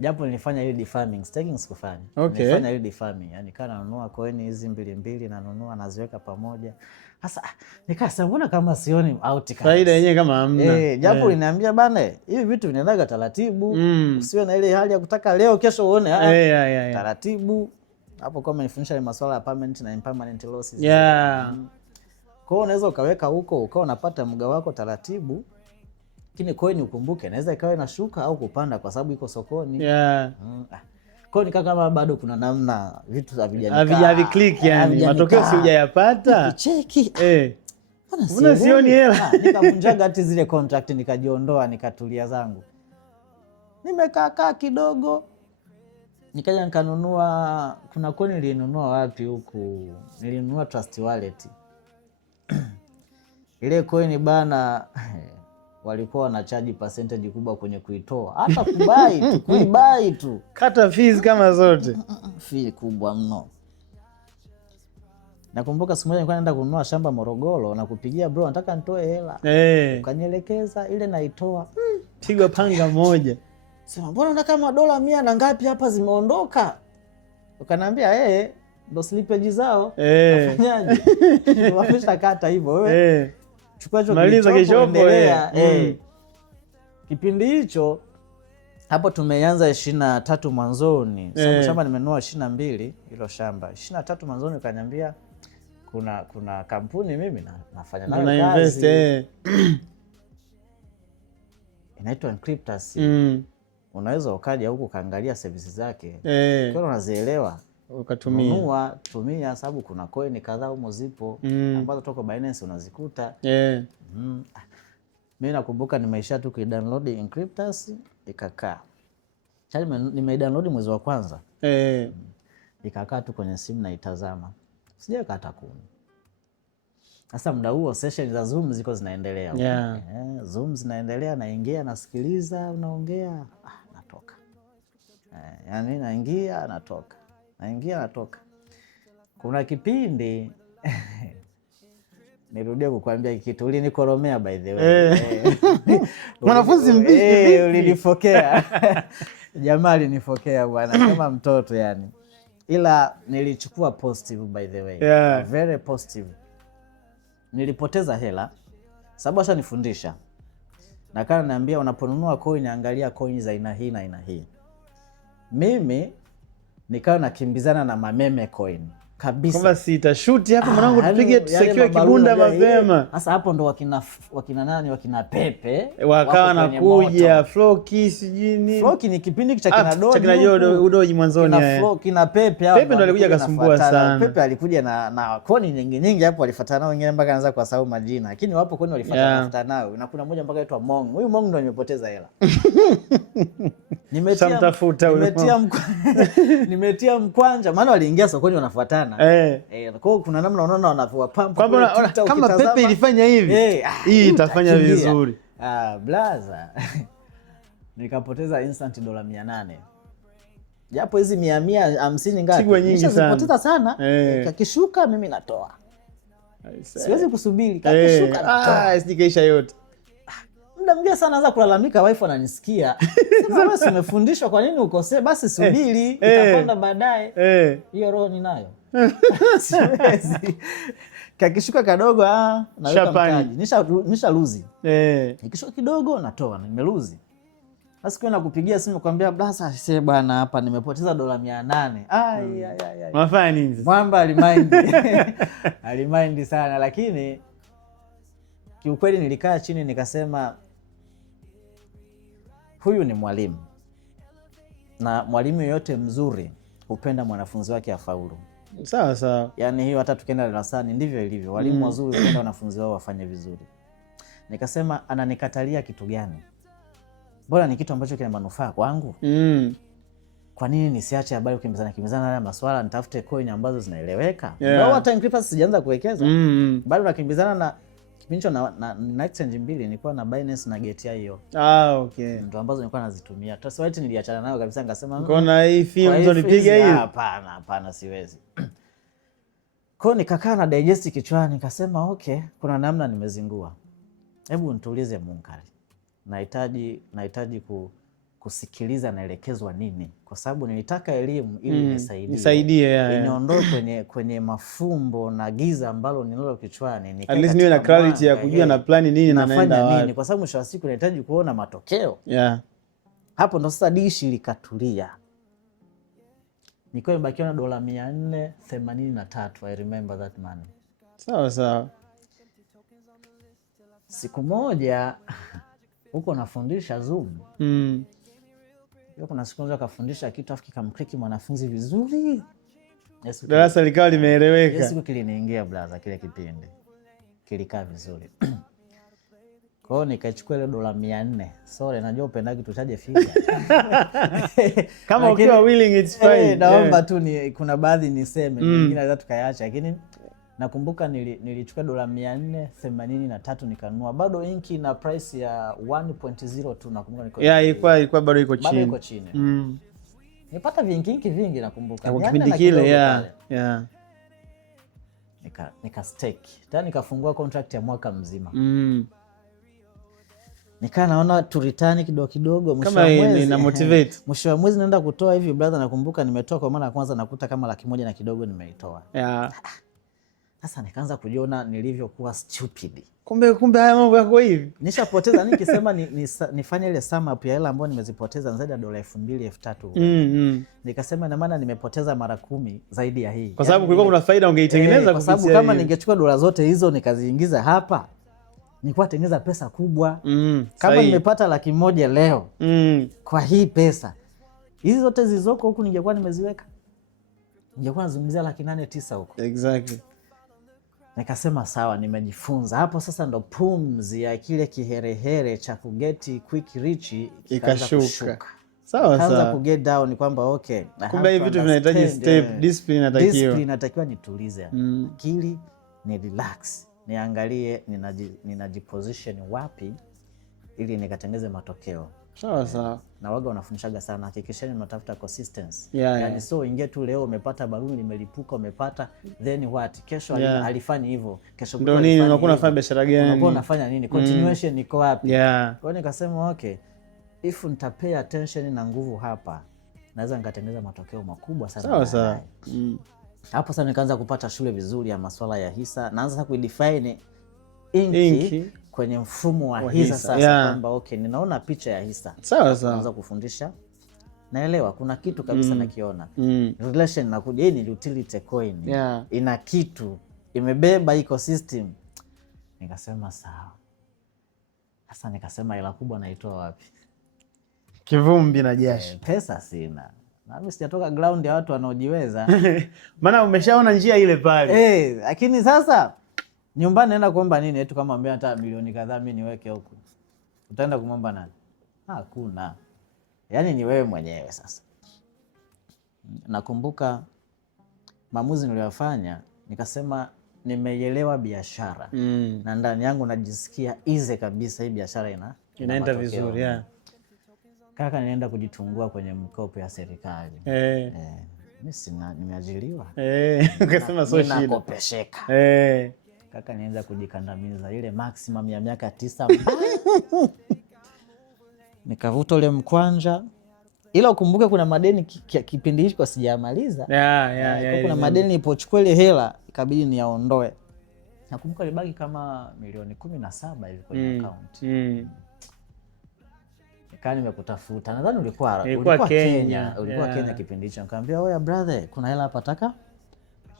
Japo nilifanya ile farming, staking sikufanya. Nilifanya ile farming, yani kana nanunua coin hizi mbili nanunua naziweka pamoja. Sasa nikasema mbona kama sioni outcome. Faida yenyewe kama hamna. Japo liniambia bana, hivi vitu vinaendaga taratibu. Usiwe na ile hali ya kutaka leo kesho uone. Taratibu. Hapo kama nifundisha ile masuala ya permanent na impermanent losses. Kwa hiyo unaweza ukaweka huko ukawa unapata mga wako taratibu. Lakini coin ukumbuke inaweza ikawa inashuka au kupanda kwa sababu iko sokoni. Kwa hiyo kama bado kuna namna vitu havijaniclick, yani matokeo si hujayapata. Cheki. Mbona sioni hela? Nikavunjaga hati zile contract nikajiondoa nikatulia zangu. Nimekaa kidogo. Nikaja nikanunua, kuna coin nilinunua wapi huku? Nilinunua Trust Wallet. Ile coin bana walikuwa wanachaji percentage kubwa kwenye kuitoa. Hata kuibai tu. Kata fees kama zote. Fee kubwa mno. Nakumbuka siku moja nilikuwa naenda kununua shamba Morogoro na kupigia bro nataka nitoe hela. Ukanielekeza ile naitoa. Piga panga moja. Sema mbona una kama dola 100 na ngapi hapa zimeondoka? Ukaniambia ndo slippage zao. Nafanyaje? Wamesha kata hivyo wewe. Chukua hicho maliza kishopo. Kipindi hicho hapo tumeanza 23 mwanzoni. Sababu shamba nimenunua 22 hilo shamba. 23 mwanzoni ukaniambia kuna kampuni mimi nafanya nayo kazi. Inaitwa Encryptus. Unaweza ukaja huku kaangalia services zake. Ukiwa unazielewa tumia sababu kuna coin kadhaa humo zipo ambazo toka Binance unazikuta. Mimi nakumbuka nimeisha tu kuidownload Encryptus ikakaa. Nimedownload mwezi wa kwanza. Ikakaa tu kwenye simu na itazama. Sijaweka hata 10. Sasa muda huo session za Zoom ziko zinaendelea. Zoom zinaendelea, naingia nasikiliza unaongea, natoka. Yaani naingia natoka. naingia natoka. Kuna kipindi nirudie kukwambia kitu, ulinikoromea by the way. Mwanafunzi mbishi ulinifokea. Jamaa alinifokea bwana kama mtoto yani. Ila nilichukua positive by the way. Very positive. Nilipoteza hela sababu ashanifundisha. Na kana niambia unaponunua coin angalia coin za aina hii na aina hii. Mimi nikawa nakimbizana na mameme coin kabisa. Kama sitashuti hapo mwanangu tupige tusekiwe kibunda mapema. Sasa hapo ndo wakina nani wakina Pepe wakawa nakuja Floki sijini. Floki ni kipindi cha kina Doji. Cha kina Doji mwanzoni kina Floki na Pepe hapo. Pepe ndo alikuja kasumbua sana. Pepe alikuja na koni nyingi hapo walifuatana nao wengine mpaka anaanza kuwasahau majina. Lakini wapo koni walifuatana nao. Na kuna mmoja mpaka aitwa Mong. Huyu Mong ndo nimepoteza hela. Nimetia mkwanja maana waliingia sokoni wanafuatana. Kwa hiyo kuna namna unaona wanavyowapamba kama Pepe ilifanya hivi. Hii itafanya vizuri. Blaza. Nikapoteza instant $800. Japo hizi 150 ngapi? Nishazipoteza sana. Kakishuka mimi natoa. Siwezi kusubiri kakishuka natoa. Sijikaisha yote. Muda mwingine sana naanza kulalamika, wife ananisikia. Sema wewe umefundishwa kwa nini ukosee? Basi subiri, itapanda baadaye. Hiyo roho ninayo. Siwezi. Kakishuka kadogo naweka mtaji. Nisha luzi. Ikishuka kidogo natoa, nimeluzi. Basi kwenda kupigia simu kwambia blasa sasa bwana hapa nimepoteza $800. Unafanya nini? Mwamba alimind sana, lakini kiukweli nilikaa chini nikasema huyu ni mwalimu. Na mwalimu yoyote mzuri hupenda mwanafunzi wake afaulu. Sawa. Yaani hiyo hata tukienda darasani ndivyo ilivyo. Walimu wazuri hupenda wanafunzi wao wafanye vizuri. Nikasema ananikatalia kitu gani? Bora ni kitu ambacho kina manufaa kwangu. Kwa nini nisiache habari kimbizana haya maswala nitafute coin ambazo zinaeleweka? Ndio hata Inkripas sijaanza kuwekeza. Bado nakimbizana na kipindi na exchange mbili nilikuwa na Binance na Get.io. Okay. Ndio ambazo nilikuwa nazitumia. Trustwallet niliachana nayo kabisa nikasema ngona hii film ndio nipiga hii. Hapana siwezi. Kwa nikakaa na digest kichwani nikasema okay, kuna namna nimezingua. Hebu nitulize Munkari. Nahitaji kusikiliza naelekezwa nini, kwa sababu nilitaka elimu ili nisaidie niondoe kwenye mafumbo na giza ambalo ninalo kichwani, at least niwe na clarity ya kujua na plan nini na naenda wapi, kwa sababu mwisho wa siku nahitaji kuona matokeo. Hapo ndo sasa dishi likatulia. Nilikuwa nimebakiwa na $483. I remember that money. Sawa. Siku moja huko nafundisha Zoom. Kuna siku moja kafundisha kitu afu kikamkliki mwanafunzi vizuri. Darasa likawa limeeleweka. Siku kiliniingia blaza, kile kipindi kilikaa vizuri. Kwa hiyo nikachukua ile $400. Sorry, najua upendagi tutaje figure. Kama ukiwa willing it's fine. Naomba tu kuna baadhi niseme, nyingine naweza tukaacha, lakini nakumbuka nilichukua $483 nikanunua. Bado inki na price ya 1.0 tu nakumbuka ilikuwa bado iko chini. Nipata vingi vingi nakumbuka. Kwa kipindi kile nika stake. Tena nikafungua contract ya mwaka mzima. Nikaa naona tu return kidogo mwisho wa mwezi na motivate. Mwisho wa mwezi naenda kutoa hivi brother, nakumbuka nimetoa kwa mara ya kwanza nakuta kama $100,000 na kidogo nimeitoa. Sasa nikaanza kujiona nilivyokuwa stupid. Kumbe haya mambo yako hivi. Nishapoteza nikisema nifanye ile sum up ya hela ambayo nimezipoteza zaidi ya $2,000 $3,000. Nikasema na maana nimepoteza mara 10 zaidi ya hii. Kwa sababu kulikuwa kuna faida ungeitengeneza kwa sababu kama ningechukua dola zote hizo nikaziingiza hapa nilikuwa tengeneza pesa kubwa. Kama nimepata $100,000 leo kwa hii pesa, hizi zote zilizoko huku ningekuwa nimeziweka, ningekuwa nazungumzia $8,900 huko. Exactly. Nikasema sawa, nimejifunza. Hapo sasa ndo pumzi ya kile kiherehere cha kugeti quick rich ikashuka. Sawa. Kaanza kuget down kwamba okay, kumbe hivi vitu vinahitaji step, discipline inatakiwa nitulize akili, ni relax, niangalie ninajiposition wapi ili nikatengeze matokeo. Sawa sawa. Na waga wanafundishaga sana, hakikisheni mnatafuta consistency. Yeah, yani so ingie tu leo umepata baluni limelipuka umepata, then what? Kesho alifanyi hivyo. Kesho ndio nini unakuwa unafanya biashara gani? Unakuwa unafanya nini? Continuation iko wapi? Yeah. Kwa hiyo nikasema okay, if nitapay attention na nguvu hapa, naweza nikatengeneza matokeo makubwa sana. Sawa sawa. Hapo sasa nikaanza kupata shule vizuri ya masuala ya hisa, naanza sasa kuidefine inki kwenye mfumo wa hisa sasa, kwamba okay, ninaona picha ya hisa. Sawa sawa. Naanza kufundisha, naelewa kuna kitu kabisa nakiona. Relation nakuja, hii ni utility coin. Ina kitu, imebeba ecosystem. Nikasema sawa. Sasa nikasema hela kubwa naitoa wapi? Kivumbi na jasho. Pesa sina. Na mimi sijatoka ground ya watu wanaojiweza. Maana umeshaona njia ile pale. Lakini sasa nyumbani naenda kuomba nini? Eti kama ambia hata milioni kadhaa mimi niweke huko. Utaenda kumomba nani? Hakuna. Yaani ni wewe mwenyewe sasa. Nakumbuka maamuzi niliyofanya, nikasema nimeielewa biashara. Na ndani yangu najisikia easy kabisa, hii biashara inaenda vizuri. Kaka, nilienda kujitungua kwenye mkopo ya serikali. Mimi nimeajiriwa. Ukasema so shida. Ninakopesheka. Kaka, nianza kujikandamiza ile maximum ya miaka 9. Nikavuta ule mkwanja. Ila ukumbuke kuna madeni kipindi hicho kwa sijamaliza. Kuna madeni ipochukua ile hela ikabidi niyaondoe. Nakumbuka libaki kama milioni 17 hivi kwenye account. Nikaa nimekutafuta. Nadhani ulikuwa Kenya. Ulikuwa Kenya kipindi hicho. Nikamwambia, "Oya brother, kuna hela hapa taka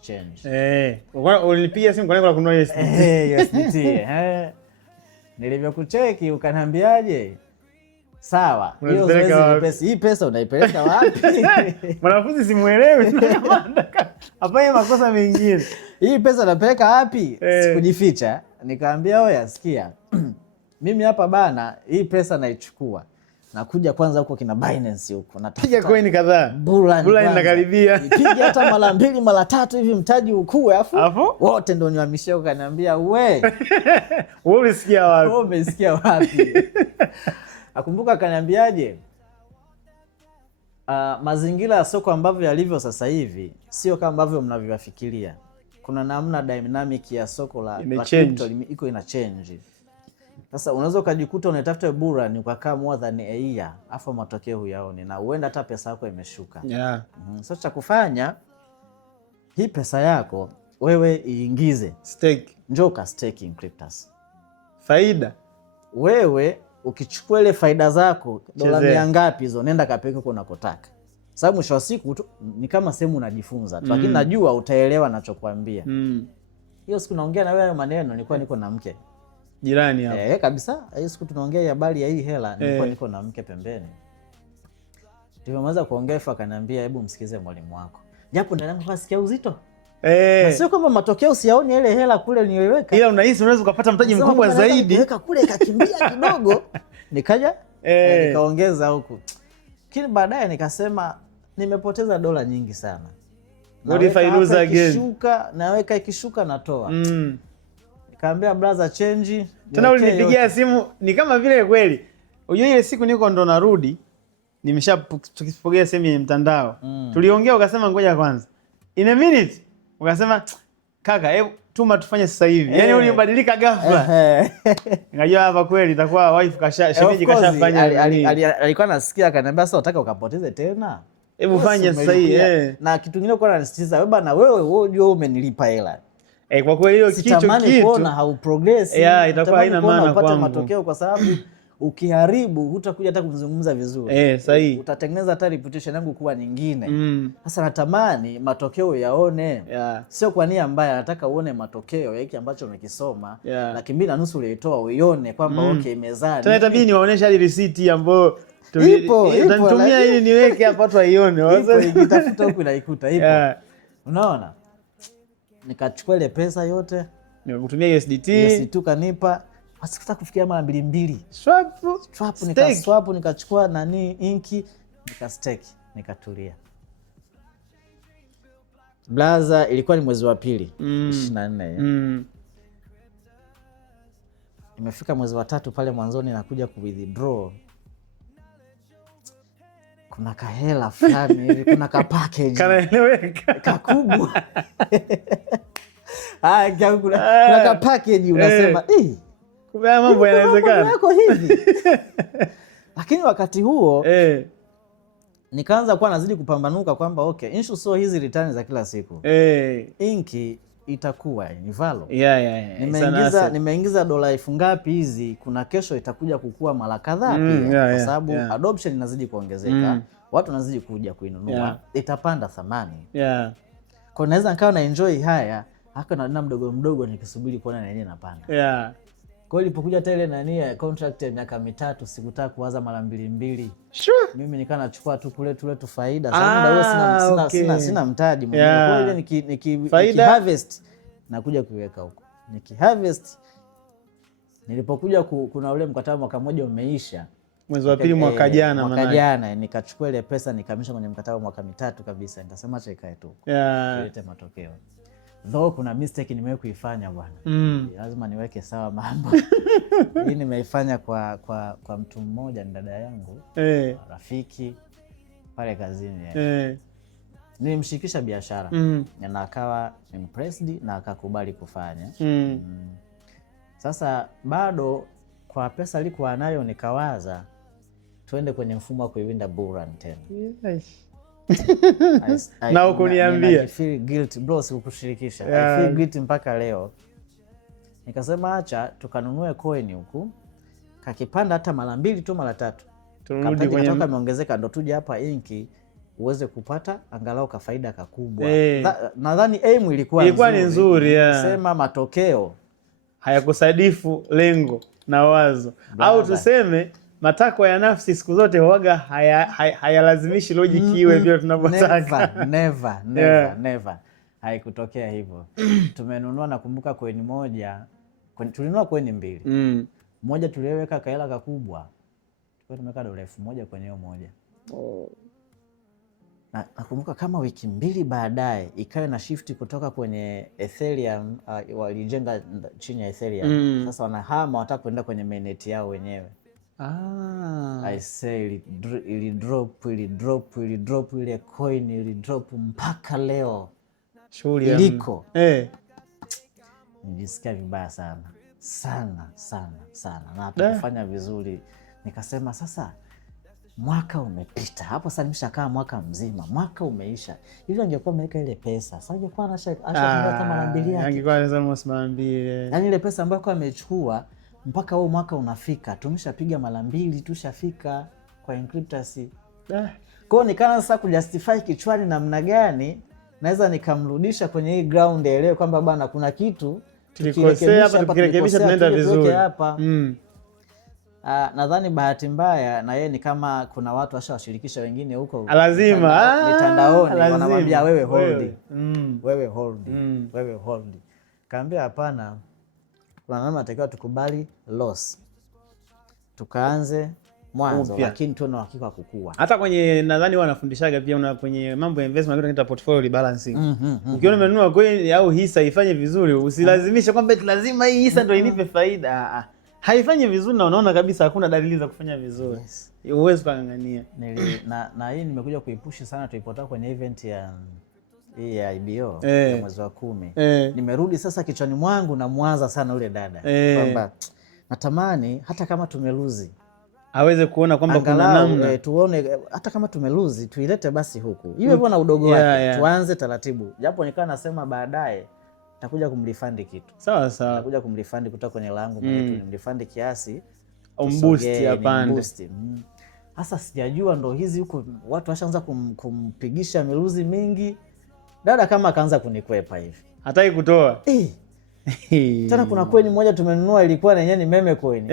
change." Ulinipigia simu kwa lengo la kununua USDT. USDT. Nilivyokucheki ukaniambiaje? Sawa. Hii pesa unaipeleka wapi? Mwanafunzi simuelewi. Hapa makosa mengine. Hii pesa unapeleka wapi? Sikujificha. Nikamwambia, "Oya sikia. Mimi hapa bana, hii pesa naichukua. Nakuja kwanza huko kina Binance huko. Napiga coin kadhaa. Bulani inakaribia. Nipige hata mara 2 mara 3 hivi mtaji ukue afu wote ndio nihamishie huko." Kaniambia, "Wewe ulisikia wapi?" Wewe umesikia wapi? Akumbuka akaniambiaje? Mazingira ya soko ambavyo yalivyo sasa hivi sio kama ambavyo mnavyofikiria. Kuna namna dynamic ya soko la crypto iko ina change. Sasa unaweza ukajikuta unatafuta burani ukakaa more than a year afa matokeo huyaone na uenda hata pesa yako imeshuka. Sasa cha kufanya, hii pesa yako wewe iingize, stake. Njoo ka staking cryptos. Faida. Wewe ukichukua ile faida zako dola 100 ngapi hizo, nenda kapeke huko unakotaka. Sababu mwisho wa siku ni kama sehemu unajifunza tu, lakini najua utaelewa ninachokuambia. Hiyo siku naongea na wewe maneno nilikuwa niko na mke jirani hapo. Kabisa. Hiyo siku tunaongea habari ya hii hela nilikuwa niko na mke pembeni. Tumemaliza kuongea afa akaniambia, "Hebu msikize mwalimu wako." Japo ndani yangu nasikia uzito. Sio kama matokeo siyaoni ile hela kule niliweka. Ila unahisi unaweza kupata mtaji mkubwa zaidi. Niweka kule ikakimbia kidogo. Nikaja nikaongeza huku. Lakini baadaye nikasema nimepoteza dola nyingi sana. Naweka ikishuka natoa. Nikamwambia brother change. Tena ulinipigia simu ni kama vile kweli. Unajua ile siku niko ndo narudi, tukipokea simu ya mtandao. Tuliongea ukasema ngoja kwanza. In a minute ukasema kaka, hebu tuma tufanye sasa hivi. Yaani ulibadilika ghafla. Ngajua hapa kweli itakuwa wife shemeji kashafanya. Alikuwa anasikia akaniambia, "Sasa unataka ukapoteze tena? Hebu fanya sasa hivi." Na kitu kingine kwa anasisitiza, "Wewe bana, wewe unajua umenilipa hela." Kwa kweli hiyo kitu kuona hau progress. Itakuwa haina maana kwangu. Matokeo kwa sababu ukiharibu hutakuja hata kuzungumza vizuri. Sahihi. Utatengeneza hata reputation yangu kuwa nyingine. Sasa natamani matokeo yaone. Sio kwa nia mbaya, nataka uone matokeo ya hiki ambacho umekisoma. Laki 2 na nusu ulioitoa uione kwamba okay imezaa. Tena itabidi niwaoneshe hadi receipt ambayo utanitumia ili niweke hapa watu waione. Ikitafuta huku inaikuta ipo. Unaona? Nikachukua ile pesa yote, nikutumia USDT. USDT kanipa. Asikutaka kufikia mara 2. Swap nikachukua nani inki, nikastake, nikatulia. Blaza ilikuwa ni mwezi wa pili 24. Imefika mwezi wa 3 pale mwanzoni nakuja ku withdraw. kuna kahela fulani hivi, kuna ka package kanaeleweka kakubwa kuna ka package unasema kumbe mambo yanawezekana yako hivi lakini wakati huo nikaanza kuwa nazidi kupambanuka kwamba okay, issue so hizi return za kila siku Inki itakuwa ni valo nimeingiza dola elfu ngapi hizi, kuna kesho itakuja kukua mara kadhaa pia kwa sababu adoption inazidi kuongezeka, watu wanazidi kuja kuinunua, itapanda thamani kwa naweza nikawa na enjoy haya haka na mdogo mdogo nikisubiri kuona nini napanda kwa hiyo ilipokuja tele nani contract ya miaka 3 sikutaka kuwaza mara mbili mimi nikaa nachukua tu kule tu faida sababu ndio sina mtaji mwenyewe kwa hiyo niki harvest nakuja kuiweka huko harvest. Nilipokuja kuna ule mkataba mwaka mmoja umeisha mwezi wa pili mwaka jana nikachukua ile pesa nikamisha kwenye mkataba mwaka 3 kabisa, nitasema acha ikae tu ilete matokeo. Though kuna mistake nimewahi kuifanya bwana. Lazima niweke sawa mambo. Hii nimeifanya kwa mtu mmoja, ni dada yangu rafiki pale kazini nilimshirikisha biashara na akawa impressed na akakubali kufanya. Sasa bado kwa pesa alikuwa nayo nikawaza tuende kwenye mfumo wa kuiwinda buran tena. Na ukuniambia I feel guilt bro, sikukushirikisha. I feel guilt mpaka leo. Nikasema acha tukanunue coin huku, kakipanda hata mara 2 tu mara 3 turudi kwenye kutoka imeongezeka, ndo tuje hapa Inki uweze kupata angalau ka faida kakubwa. Nadhani aim ilikuwa ni nzuri sema matokeo hayakusadifu lengo na wazo au tuseme matakwa ya nafsi siku zote huaga hayalazimishi logic iwe vile tunavyotaka. Never. Haikutokea hivyo. Tumenunua, nakumbuka coin moja, tulinunua coin 2. Moja tuliweka kaela kakubwa. Tulikuwa tumeweka dola 1000 kwenye hiyo moja. Nakumbuka kama wiki 2 baadaye ikawa na shift kutoka kwenye Ethereum, walijenga chini ya Ethereum. Sasa wanahama wataka kwenda kwenye mainnet yao wenyewe. I say ili drop ile coin ili drop mpaka leo shughuli iliko. Nilisikia vibaya sana na hatukufanya vizuri. Nikasema sasa mwaka umepita hapo, sasa nimeshakaa mwaka mzima, mwaka umeisha. Hivyo angekuwa ameweka ile pesa sasa angekuwa ashatumia kama mara 2 yake, angekuwa anasema mara 2. Yaani ile pesa ambayo amechukua mpaka huo mwaka unafika tumeshapiga mara 2 tushafika kwa Inkryptus. Kwa nikana sasa kujustify kichwani namna gani naweza nikamrudisha kwenye hii ground elewe kwamba bwana kuna kitu tulikosea hapa, tukirekebisha tunaenda vizuri hapa. Nadhani bahati mbaya na yeye ni kama kuna watu washawashirikisha wengine huko lazima mitandaoni wanamwambia wewe hold. Kaambia hapana, kuna namna natakiwa tukubali loss, tukaanze mwanzo lakini tuone hakika kukua. Hata kwenye nadhani wanafundishaga pia kwenye mambo ya investment inaitwa portfolio rebalancing. Ukiona umenunua coin au hisa ifanye vizuri, usilazimishe kwamba lazima hii hisa ndio inipe faida. Haifanyi vizuri na unaona kabisa hakuna dalili za kufanya vizuri. Uwezi kung'ang'ania. Na hii nimekuja kuipush sana tulipotoka kwenye event ya IBO ya mwezi wa 10. Nimerudi sasa kichwani mwangu na mwanza sana ule dada kwamba natamani hata kama tumeluzi aweze kuona kwamba kuna namna tuone hata kama tumeluzi tuilete basi huku iwe hivyo na udogo wake. Tuanze taratibu, japo nikawa nasema baadaye takuja kumrefund kitu. Sawa. Takuja kumrefund kutoka kwenye langu mwenyewe, nimrefund kiasi boost apande. Sasa sijajua ndo hizi huko watu washaanza kumpigisha miluzi mingi. Dada kama akaanza kunikwepa hivi, hataki kutoa. Tena kuna coin moja tumenunua ilikuwa na yenyewe ni meme coin.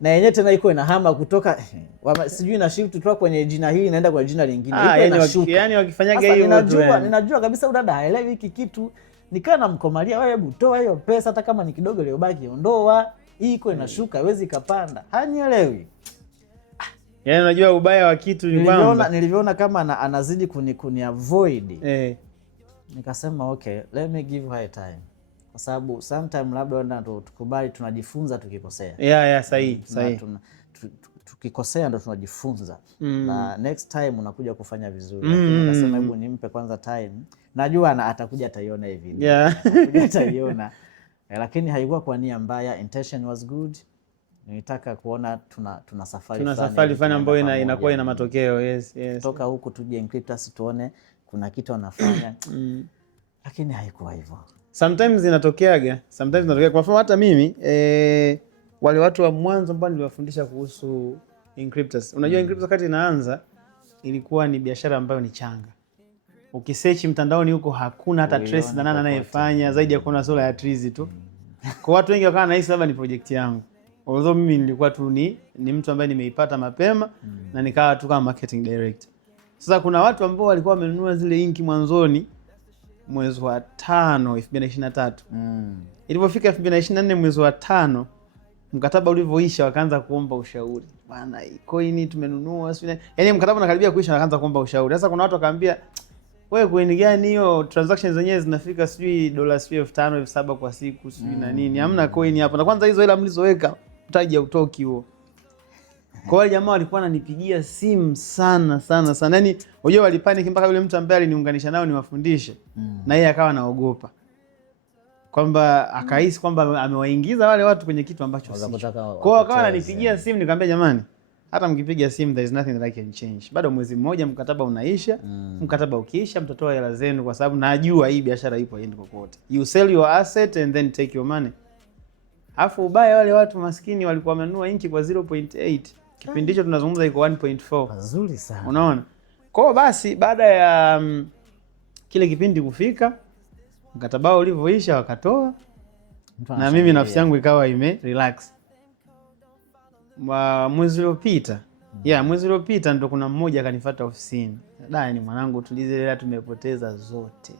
Na yenyewe tena iko inahama kutoka sijui na shift kutoka kwenye jina hili naenda kwa jina lingine. Yani wakifanyaga hiyo ninajua kabisa dada haelewi hiki kitu. Nikaa namkomalia, wewe hebu toa hiyo pesa hata kama ni kidogo iliyobaki ondoa. Hii iko inashuka haiwezi kapanda. Hanielewi. Yaani unajua ubaya wa kitu ni kwamba nilivyoona kama anazidi kuni avoid. Nikasema okay, let me give her time. Kwa sababu sometime labda ndo tukubali tunajifunza tukikosea. Sahihi. tukikosea ndo tunajifunza. Na next time unakuja kufanya vizuri. Lakini ukasema hebu nimpe kwanza time. Najua atakuja ataiona hivi. Yeah. Atakuja ataiona. Lakini haikuwa kwa nia mbaya, intention was good. Nilitaka kuona tuna safari fulani ambayo inakuwa ina matokeo. Yes. Toka huku tuje Inkryptus tuone kuna kitu anafanya. Lakini haikuwa hivyo. Sometimes inatokeaga. Kwa mfano hata mimi wale watu wa mwanzo ambao niliwafundisha kuhusu Inkryptus. Unajua Inkryptus wakati inaanza ilikuwa ni biashara ambayo ni changa. Ukisearch mtandaoni huko hakuna hata trace na nani anayefanya zaidi ya kuona sura ya Trizi tu. Kwa watu wengi wakawa nahisi labda ni project yangu. Although mimi nilikuwa tu ni mtu ambaye nimeipata mapema na nikawa tu kama marketing director. Sasa kuna watu ambao walikuwa wamenunua zile inki mwanzoni mwezi wa 5 2023. Ilipofika 2024 mwezi wa 5 mkataba ulivyoisha wakaanza kuomba ushauri. Bana coin tumenunua sio. Yaani mkataba unakaribia kuisha wakaanza kuomba ushauri. Sasa kuna watu wakaambia wewe coin gani hiyo, transactions zenyewe zinafika sijui dola sijui 5,000 7,000 kwa siku sijui na nini. Hamna coin hapo. Na kwanza hizo hela mlizoweka mtaji hautoki huo. Kwa wale jamaa walikuwa wananipigia simu sana. Yaani unajua walipanic mpaka yule mtu ambaye aliniunganisha nao niwafundishe. Na yeye akawa anaogopa. Kwamba akahisi kwamba amewaingiza wale watu kwenye kitu ambacho si. Kwa hiyo akawa ananipigia simu nikamwambia jamani, hata mkipiga simu there is nothing that I can change. Bado mwezi mmoja mkataba unaisha. Mkataba ukiisha mtatoa hela zenu kwa sababu najua hii biashara ipo haendi kokote. You sell your asset and then take your money. Afu ubaya wale watu maskini walikuwa wamenunua inki kwa 0.8. Kipindi hicho tunazungumza iko 1.4. Nzuri sana. Unaona? Kwa hiyo basi baada ya kile kipindi kufika mkataba ulivyoisha wakatoa na mimi nafsi yangu ikawa ime relax. Mwezi uliopita. Mwezi uliopita ndo kuna mmoja akanifuata ofisini. Ni mwanangu tulize hela tumepoteza zote.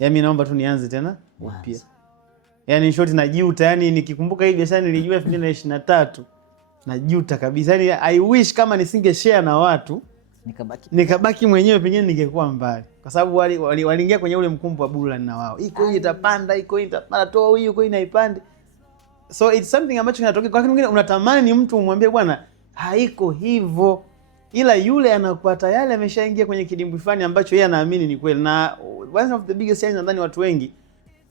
Mimi naomba tu nianze tena upya. Yaani short najuta, yani nikikumbuka hii biashara nilijua 2023 najuta kabisa. Yaani I wish kama nisinge share na watu nikabaki mwenyewe pengine ningekuwa mbali. Kwa sababu waliingia kwenye ule mkumbo wa bula na wao. Iko hii itapanda, toa hii iko inaipande. So it's something ambacho kinatokea. Kwa mwingine unatamani mtu umwambie bwana haiko hivyo. Ila yule anakuwa tayari ameshaingia kwenye kidimbwi fulani ambacho yeye anaamini ni kweli. Na one of the biggest challenges nadhani watu wengi,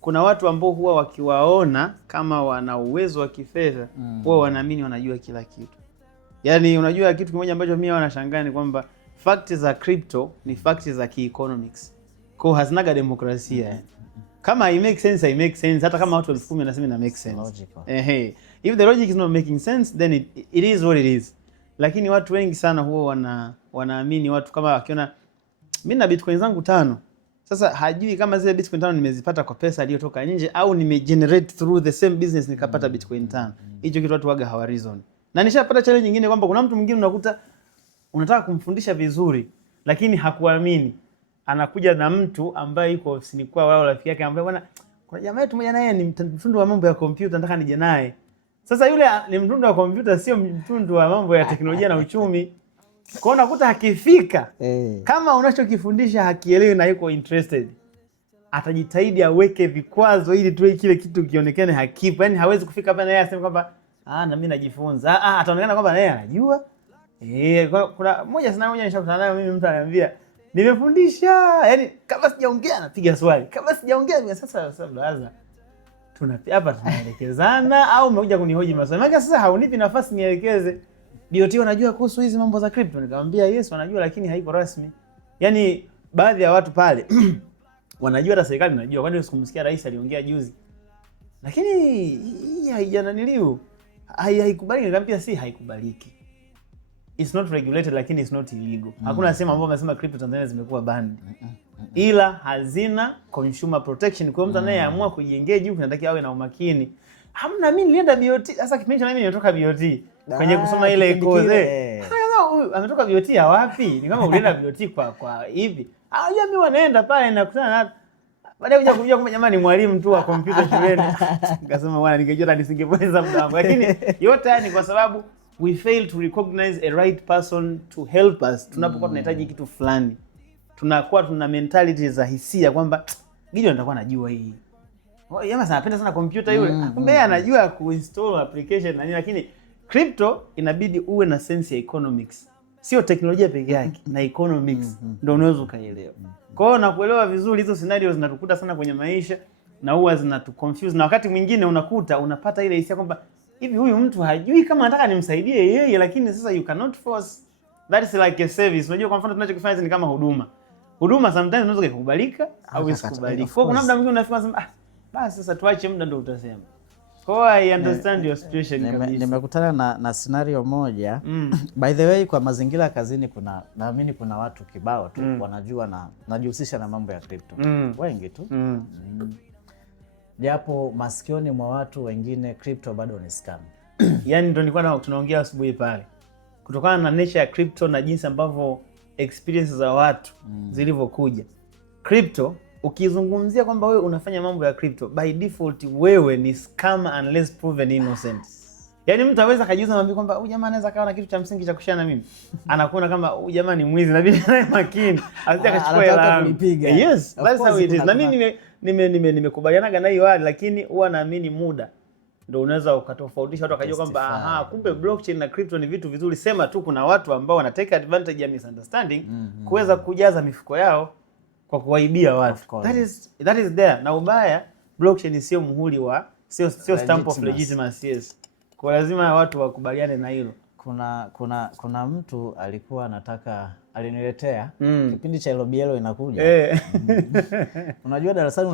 kuna watu ambao huwa wakiwaona kama wana uwezo wa kifedha huwa wanaamini wanajua kila kitu. Yaani unajua kitu kimoja ambacho mimi wanashangaa ni kwamba facts za crypto ni facts za economics. Kwa hazinaga demokrasia. Kama I make sense, I make sense. Hata kama watu 10,000 wanasema ina make sense. If the logic is not making sense, then it is what it is. Lakini watu wengi sana huwa wanaamini watu kama wakiona mimi na Bitcoin zangu 5. Sasa hajui kama zile Bitcoin 5 nimezipata kwa pesa iliyotoka nje au nimegenerate through the same business nikapata Bitcoin 5. Hicho kitu watu waga hawa reason. Na nishapata challenge nyingine kwamba kuna mtu mwingine unakuta unataka kumfundisha vizuri lakini hakuamini. Anakuja na mtu ambaye yuko ofisini kwa wao rafiki yake ambaye bwana kuna jamaa yetu mmoja naye ni mtundu wa mambo ya kompyuta nataka nije naye. Sasa yule ni mtundu wa kompyuta sio mtundu wa mambo ya teknolojia na uchumi. Kwa hiyo unakuta hakifika. Kama unachokifundisha hakielewi na yuko interested, atajitahidi aweke vikwazo ili tu kile kitu kionekane hakipo. Yaani hawezi kufika hapa na yeye aseme kwamba na mimi najifunza. Ataonekana kwamba naye anajua. Kuna mmoja nishakutana naye mimi, mtu ananiambia nimefundisha, yaani kama sijaongea napiga swali. Kama sijaongea sasa blaza. Hapa tunaelekezana au umekuja kunihoji maswali. Maana sasa haunipi nafasi nielekeze. BOT wanajua kuhusu hizi mambo za crypto. Nikamwambia yes wanajua lakini haiko rasmi. Yaani baadhi ya watu pale wanajua, hata serikali inajua. Kwani usikumsikia rais aliongea juzi? Lakini hii haijananiliu. Haikubaliki. Nikamwambia si haikubaliki. It's not regulated lakini it's not illegal. Hakuna sema ambao wanasema crypto Tanzania zimekuwa banned. Ila hazina consumer protection. Kwa mtu anayeamua kujiengage huko anataka awe na umakini. Hamna, mimi nilienda BOT. Sasa kipindi cha mimi nimetoka BOT kwenye kusoma ile course. Ametoka BOT ya wapi? Ni kama ulienda BOT kwa hivi. Unajua mimi wanaenda pale na kukutana na baadaye kuja kujua kwamba jamani mwalimu tu wa kompyuta shuleni. Nikasema bwana ningejua hata nisingepoteza muda wangu. Lakini yote ni kwa sababu we fail to recognize a right person to help us tunapokuwa tunahitaji kitu fulani. Tunakuwa tuna mentality za hisia kwamba Gideon atakuwa anajua hii. Yeye anapenda sana kompyuta yule. Kumbe yeye anajua kuinstall application na nini, lakini crypto inabidi uwe na sense ya economics, sio teknolojia peke yake na economics ndio unaweza ukaielewa. Kwa hiyo na kuelewa vizuri hizo scenarios zinatukuta sana kwenye maisha na huwa zinatuconfuse, na wakati mwingine unakuta unapata ile hisia kwamba hivi huyu mtu hajui kama nataka nimsaidie yeye, lakini sasa you cannot force. That is like a service. Unajua kwa mfano tunachokifanya ni kama huduma. Huduma sometimes unaweza kukubalika au isikubalika. Kwa kuna muda mwingine unafika unasema basi sasa tuache muda ndio utasema. Kwa I understand your situation kabisa. Nimekutana na scenario moja. By the way, kwa mazingira kazini naamini kuna watu kibao tu wanajua na najihusisha na mambo ya crypto. Wengi tu. Japo masikioni mwa watu wengine crypto bado ni scam. Yaani ndio nilikuwa tunaongea asubuhi pale. Kutokana na nature ya crypto na jinsi ambavyo experience za watu zilivyokuja. Crypto ukizungumzia kwamba wewe unafanya mambo ya crypto, by default wewe ni scammer unless proven innocent. Yaani mtu aweza kajiuza mambo kwamba huyu jamaa anaweza kawa na kitu cha msingi cha kushana na mimi. Anakuona kama huyu jamaa ni mwizi na bila naye makini. Asije akachukua hela. Yes, that's how it is. Na mimi nimekubaliana na hiyo hali, lakini huwa naamini muda ndio unaweza ukatofautisha watu wakajua kwamba kumbe blockchain na crypto ni vitu vizuri. Sema tu kuna watu ambao wana take advantage ya misunderstanding kuweza kujaza mifuko yao kwa kuwaibia watu. That is there. Na ubaya, blockchain sio muhuri wa sio stamp of legitimacy. Yes. Kwa lazima watu wakubaliane na hilo. Kuna mtu alikuwa anataka aliniletea kipindi cha Lobielo inakuja. Unajua darasani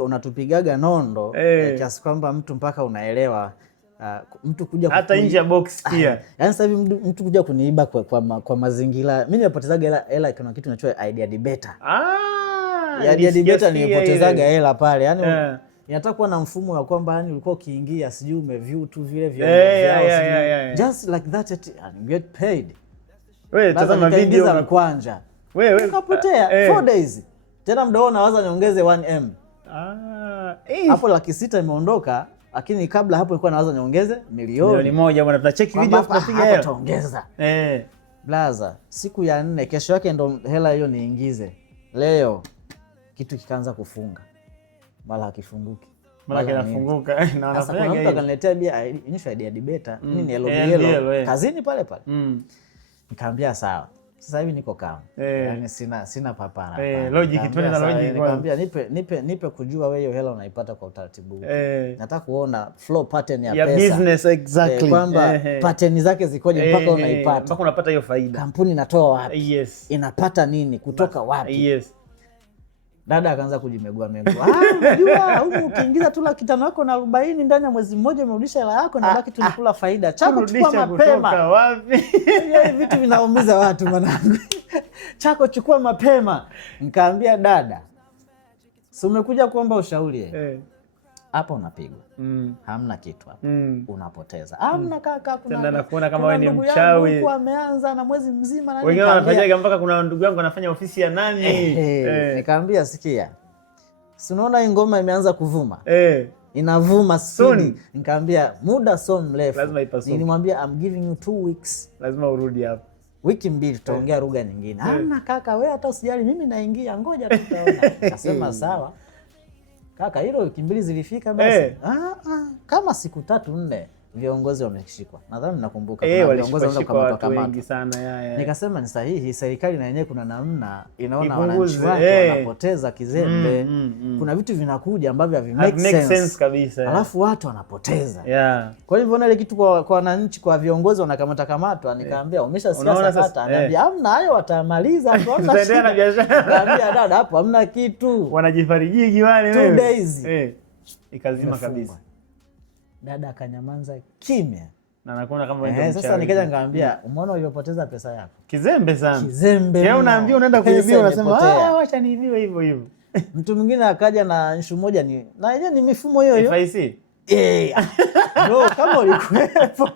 unatupigaga nondo kiasi kwamba mtu mpaka unaelewa mtu kuja hata nje ya box pia. Yaani sasa hivi mtu kuja kuniiba kwa mazingira. Mimi nimepotezaga hela kuna kitu kinachoitwa idea debater. Idea debater nimepotezaga hela pale. Yaani inataka kuwa na mfumo wa kwamba yani ulikuwa ukiingia sijui umeview tu vile vyao just like that and get paid. Wewe tazama video na kwanja. Wewe ukapotea 4 days. Tena mdao nawaza niongeze 1M. Hapo 600,000 imeondoka, lakini kabla hapo ilikuwa nawaza niongeze milioni 1 bwana, tunacheki video tunapiga hela. Tuongeza. Blaza, siku ya 4 kesho yake ndo hela hiyo niingize. Leo kitu kikaanza kufunga. Mara hakifunguki. Mara kinafunguka na wanafanya mtu akaniletea bia initial idea debater. Mimi ni Lobielo kazini pale. Nikamwambia sawa. Sasa hivi niko kama. Yaani sina papara. Logic twende na logic. Nikamwambia nipe kujua wewe hiyo hela unaipata kwa utaratibu. Nataka kuona flow pattern ya pesa. Ya business exactly. Kwamba pattern zake zikoje mpaka unaipata. Mpaka unapata hiyo faida. Kampuni inatoa wapi? Yes. Inapata nini kutoka wapi? Yes. Dada akaanza kujimegua. Unajua huko ukiingiza tu 500 yako na 40 ndani ya mwezi mmoja umerudisha hela yako na baki tunikula faida. Chako chukua mapema. Wapi? Hiyo vitu vinaumiza watu mwanangu. Chako chukua mapema. Nikamwambia dada, si umekuja kuomba ushauri hapa unapigwa. Hamna kitu hapa. Unapoteza. Hamna kaka kuna nakuona kama wewe ni mchawi. Huko ameanza na mwezi mzima na wengine wanatajaga mpaka kuna ndugu yangu anafanya ofisi ya nani. Nikamwambia sikia. Si unaona hii ngoma imeanza kuvuma? Inavuma soon. Nikamwambia muda so mrefu. Lazima ipasuke. Nilimwambia I'm giving you 2 weeks. Lazima urudi hapo. Wiki 2 tutaongea lugha nyingine. Hamna kaka wewe hata usijali mimi naingia ngoja tutaona. Akasema sawa. Kaka hilo wiki 2 zilifika basi. Kama siku 3-4 viongozi wameshikwa. Nadhani nakumbuka kuna viongozi wanaanza wengi sana. Nikasema ni sahihi, serikali na yenyewe kuna namna inaona wananchi wake wanapoteza kizembe. Kuna vitu vinakuja ambavyo havimake sense kabisa. Alafu watu wanapoteza. Kwa hivyo ile kitu kwa wananchi kwa viongozi wanakamatwa nikaambia umesha siasa hata anambia hamna hayo watamaliza tutaendelea na biashara. Naambia dada hapo hamna kitu. Wanajifarijigi wale wewe. 2 days. Ikazima kabisa. Dada akanyamanza kimya. Na nakuona kama wewe ndio sasa nikaja nikamwambia umeona ulivyopoteza pesa yako. Kizembe sana. Kizembe. Yeye unaambia unaenda kuibiwa unasema wacha niibiwe hivyo. Mtu mwingine akaja na issue moja na yeye ni mifumo hiyo hiyo. FIC. Bro kama ulikuwepo.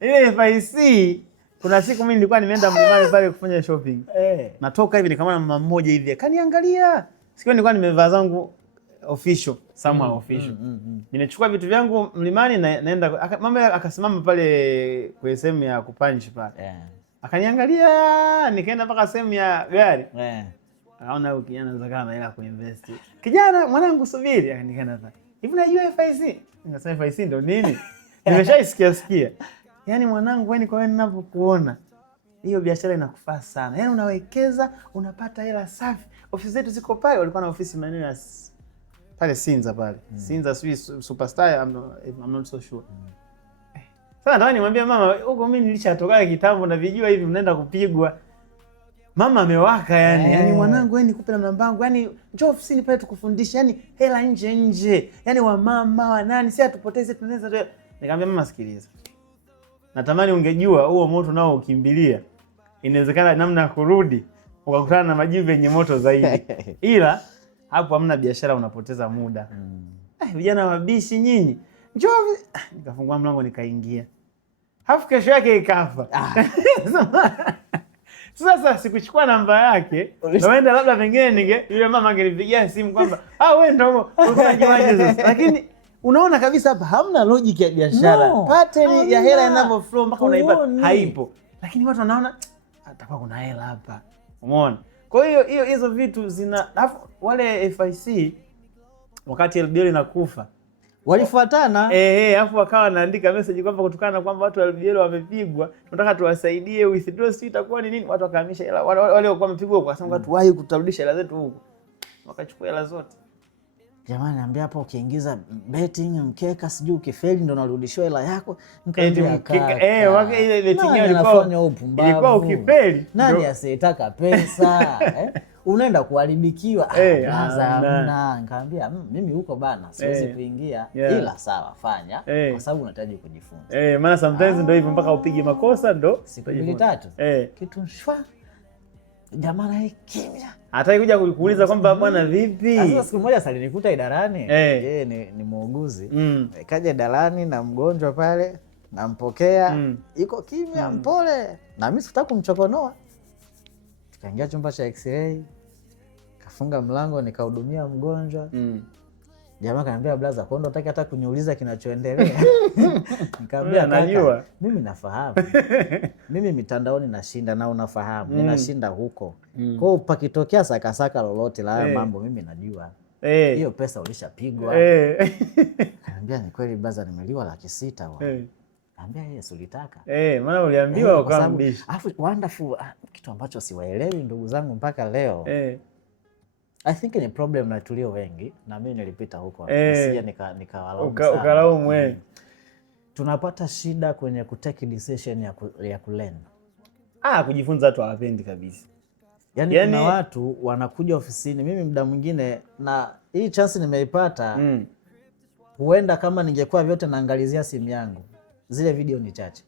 Ile FIC kuna siku mimi nilikuwa nimeenda mlimani pale kufanya shopping. Natoka hivi nikamwona mama mmoja hivi akaniangalia. Siku nilikuwa nimevaa zangu official, somehow official. Nimechukua vitu vyangu mlimani naenda mama akasimama pale kwa sehemu ya kupunch pale. Akaniangalia nikaenda mpaka sehemu ya gari. Akaona huyu kijana anaweza kana hela kuinvest. Kijana mwanangu subiri, nikaenda pale. Hivi unajua FIC? Nikasema FIC ndio nini? Nimeshaisikia. Yaani mwanangu, wewe kwa wewe ninavyokuona, hiyo biashara inakufaa sana. Yaani unawekeza, unapata hela safi. Ofisi zetu ziko pale, walikuwa na ofisi maeneo ya pale Sinza pale. Sinza sui Superstar, I'm not so sure. Sasa nataka nimwambie mama, huko mimi nilishatoka kitambo na vijua hivi mnaenda kupigwa. Mama amewaka yani. Yaani mwanangu, wewe nikupe na namba yangu. Yaani njoo ofisini pale tukufundishe. Yaani hela nje. Yaani wa mama wa nani, si atupoteze tunaweza. Nikamwambia mama, sikiliza. Natamani ungejua huo moto nao ukimbilia, inawezekana namna ya kurudi ukakutana na majivu yenye moto zaidi. Ila hapo hamna biashara, unapoteza muda. Vijana wabishi nyinyi. Njoo. Nikafungua mlango nikaingia. Hafu kesho yake ikafa. Sasa sikuchukua namba yake. Naenda labda pengine yule mama angenipigia simu kwamba wewe ndio unajuaje sasa. Lakini unaona kabisa hapa hamna logic ya biashara. No, pattern ya hela inavyo flow mpaka unaipata haipo. Lakini watu wanaona atakuwa kuna hela hapa. Umeona? Kwa hiyo hizo vitu zina wale FIC wakati LBL inakufa walifuatana alafu wakawa wanaandika message kwamba kutokana na kwamba watu wa LBL wamepigwa, tunataka tuwasaidie withdraw, si itakuwa ni nini, watu wakahamisha hela wale walikuwa wamepigwa kwa sababu watu wahi kutarudisha hela zetu huko, wakachukua hela zote. Jamani, naambia hapa ukiingiza betting mkeka sijui ukifeli ndo unarudishiwa hela yako. Wake ile betting ilikuwa ukifeli. Nani asiyetaka pesa? Unaenda kuharibikiwa. Hamna. Nikamwambia mimi huko bana siwezi kuingia. Ila sawa fanya kwa sababu unahitaji kujifunza. Maana sometimes ndio hivyo mpaka upige makosa ndo siku 2-3. Kitu shwa. Jamani kimya. Hataki kuja kukuuliza kwamba bwana vipi. Sasa siku moja alinikuta idarani. Yeye ni muuguzi. Kaja idarani na mgonjwa pale, nampokea. Iko kimya mpole. Na mimi sikutaka kumchokonoa. Tukaingia chumba cha X-ray. Kafunga mlango nikahudumia mgonjwa. Jamaa kaniambia blaza, kwa nini unataka hata kuniuliza kinachoendelea? Nikamwambia najua. Mimi nafahamu. Mimi mitandaoni nashinda na unafahamu. Ninashinda huko. Kwa hiyo pakitokea sakasaka lolote la haya mambo mimi najua. Hiyo pesa ulishapigwa. Kaniambia ni kweli blaza, nimeliwa 600,000 wao. Kaambia Yesu ulitaka. Maana uliambiwa ukambishi. Alafu wonderful kitu ambacho siwaelewi ndugu zangu mpaka leo. I think ni problem na tulio wengi na mimi nilipita huko. Sija nikawalaumu sana. Ukalaumu Tunapata shida kwenye kutake decision ya kulearn. Kujifunza watu hawapendi kabisa. Yaani kuna watu wanakuja ofisini, mimi muda mwingine na hii chance nimeipata. Huenda kama ningekuwa vyote naangalizia simu yangu. Zile video ni chache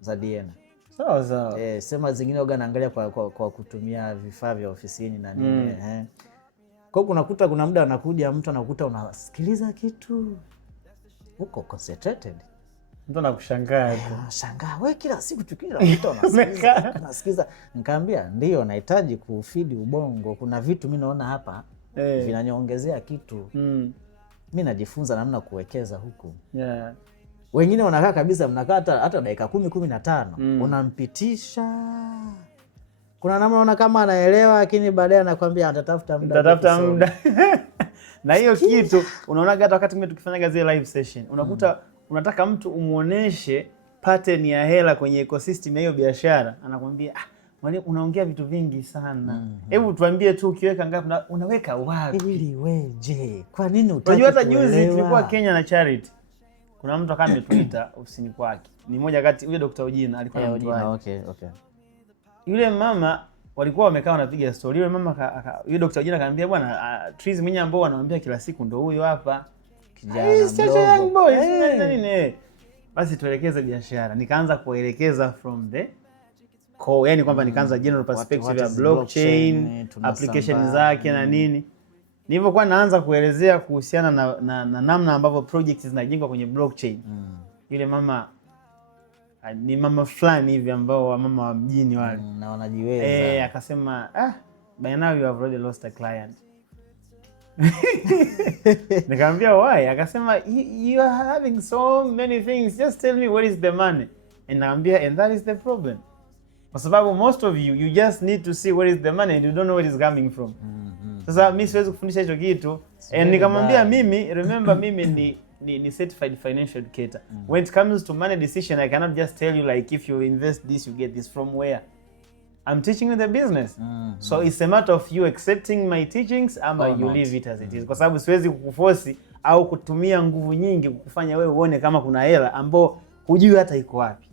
za Diena. Sawa. Sema zingine waga naangalia kwa kutumia vifaa vya ofisini na nini. Kwa kunakuta kuna muda anakuja mtu anakuta unasikiliza kitu uko concentrated. Mtu anakushangaa tu. Shangaa wewe kila siku tukila mtu unasikiza. Nikamwambia ndio nahitaji kufeed ubongo. Kuna vitu mimi naona hapa vinaniongezea kitu. Mimi najifunza namna kuwekeza huku. Wengine wanakaa kabisa, mnakaa hata dakika 10-15 unampitisha. Kuna namna unaona kama anaelewa lakini baadaye anakuambia atatafuta muda. Na hiyo kitu unaona hata wakati mimi tukifanya zile live session unakuta unataka mtu umuoneshe pattern ya hela kwenye ecosystem ya hiyo biashara, anakuambia mwalimu unaongea vitu vingi sana. Hebu tuambie tu ukiweka ngapi unaweka wapi ili weje? Kwa nini utaki? Unajua hata juzi tulikuwa Kenya na Charity. Kuna mtu kama ametuita ofisini kwake. Ni mmoja kati yule Dr. Ojina alikuwa na mtu wake. Okay. Yule mama walikuwa wamekaa wanapiga story. Yule mama yule Dr. Ojina akaniambia bwana Trees mwenye ambao wanaambia kila siku ndio huyo hapa. Kijana mdogo. Nini? Basi tuelekeze biashara. Nikaanza kuelekeza from the core, yani kwamba nikaanza general perspective ya blockchain, application zake na nini. Nilipokuwa naanza kuelezea kuhusiana na namna ambavyo projects zinajengwa kwenye blockchain. Yule mama ni mama fulani hivi ambao mama wa mjini wale na wanajiweza. Akasema by now you have already lost a client. Nikamwambia why? Akasema you are having so many things, just tell me where is the money. And nikamwambia and that is the problem. Kwa sababu most of you just need to see where is the money and you don't know where it is coming from. Sasa mimi siwezi kufundisha hicho kitu. Nikamwambia mimi remember mimi ni certified financial educator. When it comes to money decision, I cannot just tell you like if you invest this you get this. From where? I'm teaching you the business. So it's a matter of you accepting my teachings ama you leave it as it is. Kwa sababu siwezi kukuforce au kutumia nguvu nyingi kukufanya wewe uone kama kuna hela ambao hujui hata iko wapi.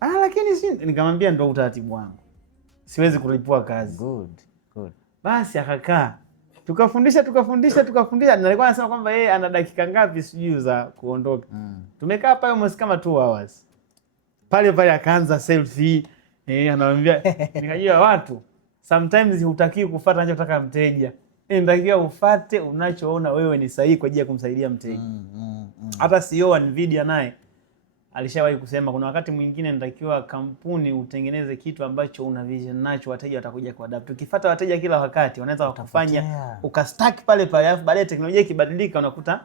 Lakini nikamwambia ndo utaratibu wangu. Siwezi kulipua kazi. Good. Basi akakaa. Tukafundisha na nilikuwa nasema kwamba yeye ana dakika ngapi sijui za kuondoka. Tumekaa pale almost kama 2 hours. Pale akaanza selfie, anamwambia nikajua watu sometimes hutakiwi kufuata anachotaka mteja. Unatakiwa ufuate unachoona wewe ni sahihi kwa ajili ya kumsaidia mteja. Hata CEO wa Nvidia naye alishawahi kusema kuna wakati mwingine natakiwa kampuni utengeneze kitu ambacho una vision nacho, wateja watakuja kuadapt. Ukifuata wateja kila wakati wanaweza kukufanya ukastack pale alafu baadaye teknolojia ikibadilika unakuta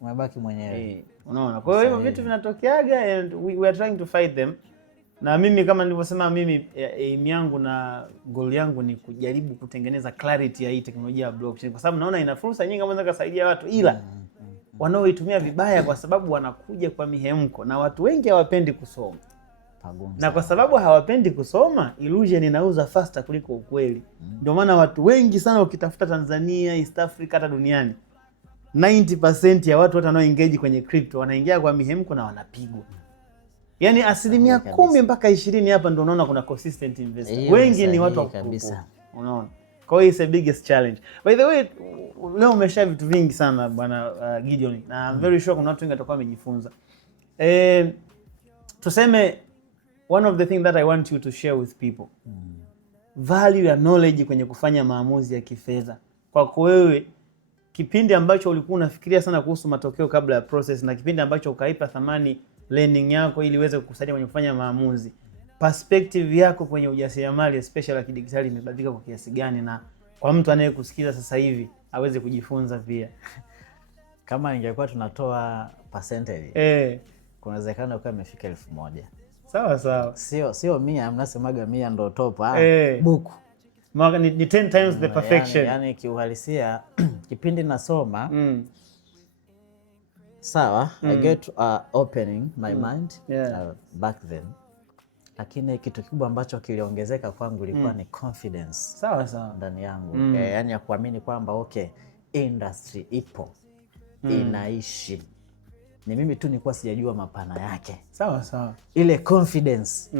umebaki mwenyewe. Unaona? Kwa hiyo vitu vinatokeaga and we are trying to fight them. Na mimi kama nilivyosema, mimi aim yangu na goal yangu ni kujaribu kutengeneza clarity ya hii teknolojia ya blockchain, kwa sababu naona ina fursa nyingi ambazo zinasaidia watu, ila wanaoitumia vibaya kwa sababu wanakuja kwa mihemko, na watu wengi hawapendi kusoma. Na kwa sababu hawapendi kusoma, illusion inauza faster kuliko ukweli. Ndio maana watu wengi sana ukitafuta Tanzania, East Africa, hata duniani 90% ya watu wanao engage kwenye crypto wanaingia kwa mihemko na wanapigwa. Yaani 10% mpaka 20% hapa ndio unaona kuna consistent investor. Wengi ni watu wa kabisa. Unaona? Kwa hiyo it's the biggest challenge. By the way, leo umesha vitu vingi sana bwana Gideon, na I'm very sure kuna watu wengi watakuwa wamejifunza. Tuseme one of the things that I want you to share with people. Value ya knowledge kwenye kufanya maamuzi ya kifedha. Kwako wewe, kipindi ambacho ulikuwa unafikiria sana kuhusu matokeo kabla ya process na kipindi ambacho ukaipa thamani learning yako ili iweze kukusaidia kwenye kufanya maamuzi, perspective yako kwenye ujasiriamali especially ya kidigitali imebadilika kwa kiasi gani, na kwa mtu anayekusikiza sasa hivi aweze kujifunza pia? Kama ningekuwa tunatoa percentage, kuna uwezekano kwa imefika 1000. Sawa. Sio 100, mnasemaga 100 ndo top. Buku. Ni 10 times the perfection. Yani kiuhalisia kipindi nasoma sawa, I get opening my mind back then. Lakini kitu kikubwa ambacho kiliongezeka kwangu ilikuwa ni confidence. Sawa ndani yangu. Yani ya kuamini kwamba industry ipo. Inaishi. Ni mimi tu nilikuwa sijajua mapana yake. Sawa. Ile confidence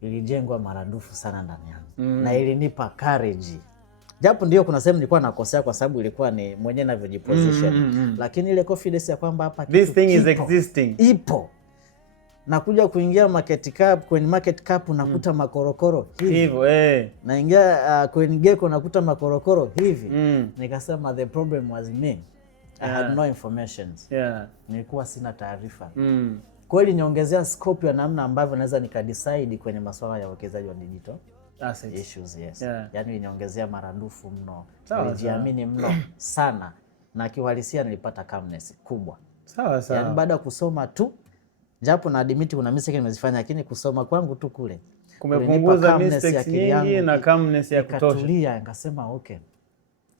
ilijengwa maradufu sana ndani yangu. Na ilinipa courage. Japo ndio kuna sehemu nilikuwa nakosea kwa sababu ilikuwa ni mwenyewe ninavyojiposition. Lakini ile confidence ya kwamba hapa this thing is existing. Ipo. Nakuja kuingia kwenye market cap unakuta makorokoro hivyo. Naingia kwenye gecko nakuta makorokoro hivi. Nikasema the problem was me. I had no information. Nilikuwa sina taarifa. Kwa hiyo niongezea scope ya namna ambavyo naweza nikadecide kwenye masuala ya uwekezaji wa digital assets issues. Yani niongezea maradufu mno. Nilijiamini mno sana, na kiuhalisia nilipata calmness kubwa. Sawa. Yani baada ya kusoma tu, japo na admit kuna mistake nimezifanya, lakini kusoma kwangu tu kule kumepunguza mistakes nyingi na calmness ya kutosha. Nikatulia, nikasema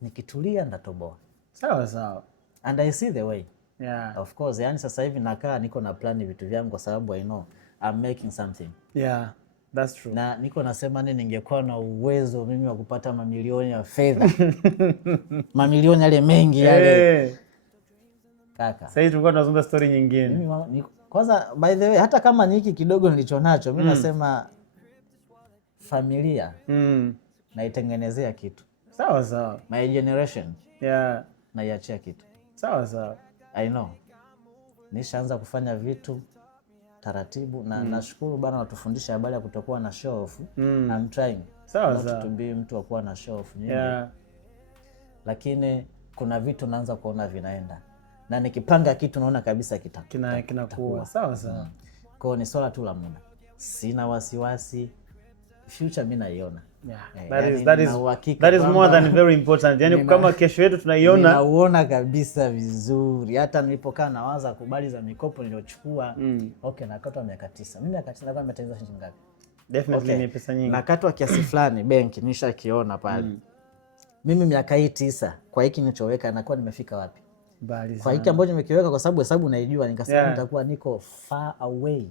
nikitulia ndatoboa. Sawa. And I see the way. Of course, yani sasa hivi nakaa niko na plan vitu vyangu kwa sababu I know I'm making something. That's true. Na niko nasema ningekuwa na uwezo mimi wa kupata mamilioni ya fedha. Mamilioni yale mengi yale. Kaka. Sasa tulikuwa tunazungumza story nyingine. Mimi kwanza, by the way, hata kama ni hiki kidogo nilichonacho, mimi nasema familia naitengenezea kitu. Sawa. My generation naiachia kitu. Sawa. I know. Nishaanza kufanya vitu taratibu na nashukuru bana watufundisha habari ya kutokuwa na show off. I'm trying. Sawa. Tutumbii mtu akuwa na show off nyingi. Lakini kuna vitu naanza kuona vinaenda. Na nikipanga kitu naona kabisa kinakuwa. Sawa. Kwa hiyo ni swala tu la muda. Sina wasiwasi. Future mimi naiona. That is more than very important. Yani kama kesho yetu tunaiona. Nauona kabisa vizuri. Hata nilipokaa nawaza kubali za mikopo niliochukua. Nakatwa miaka 9. Mimi miaka 9 nakuwa nimetengeneza shilingi ngapi? Definitely ni pesa nyingi. Nakatwa kiasi fulani benki nishakiona pale. mimi miaka hii 9 kwa hiki nilichoweka nakuwa nimefika wapi? Mbali kwa hiki ambacho nimekiweka, kwa sababu hesabu naijua, nikasema nitakuwa niko far away,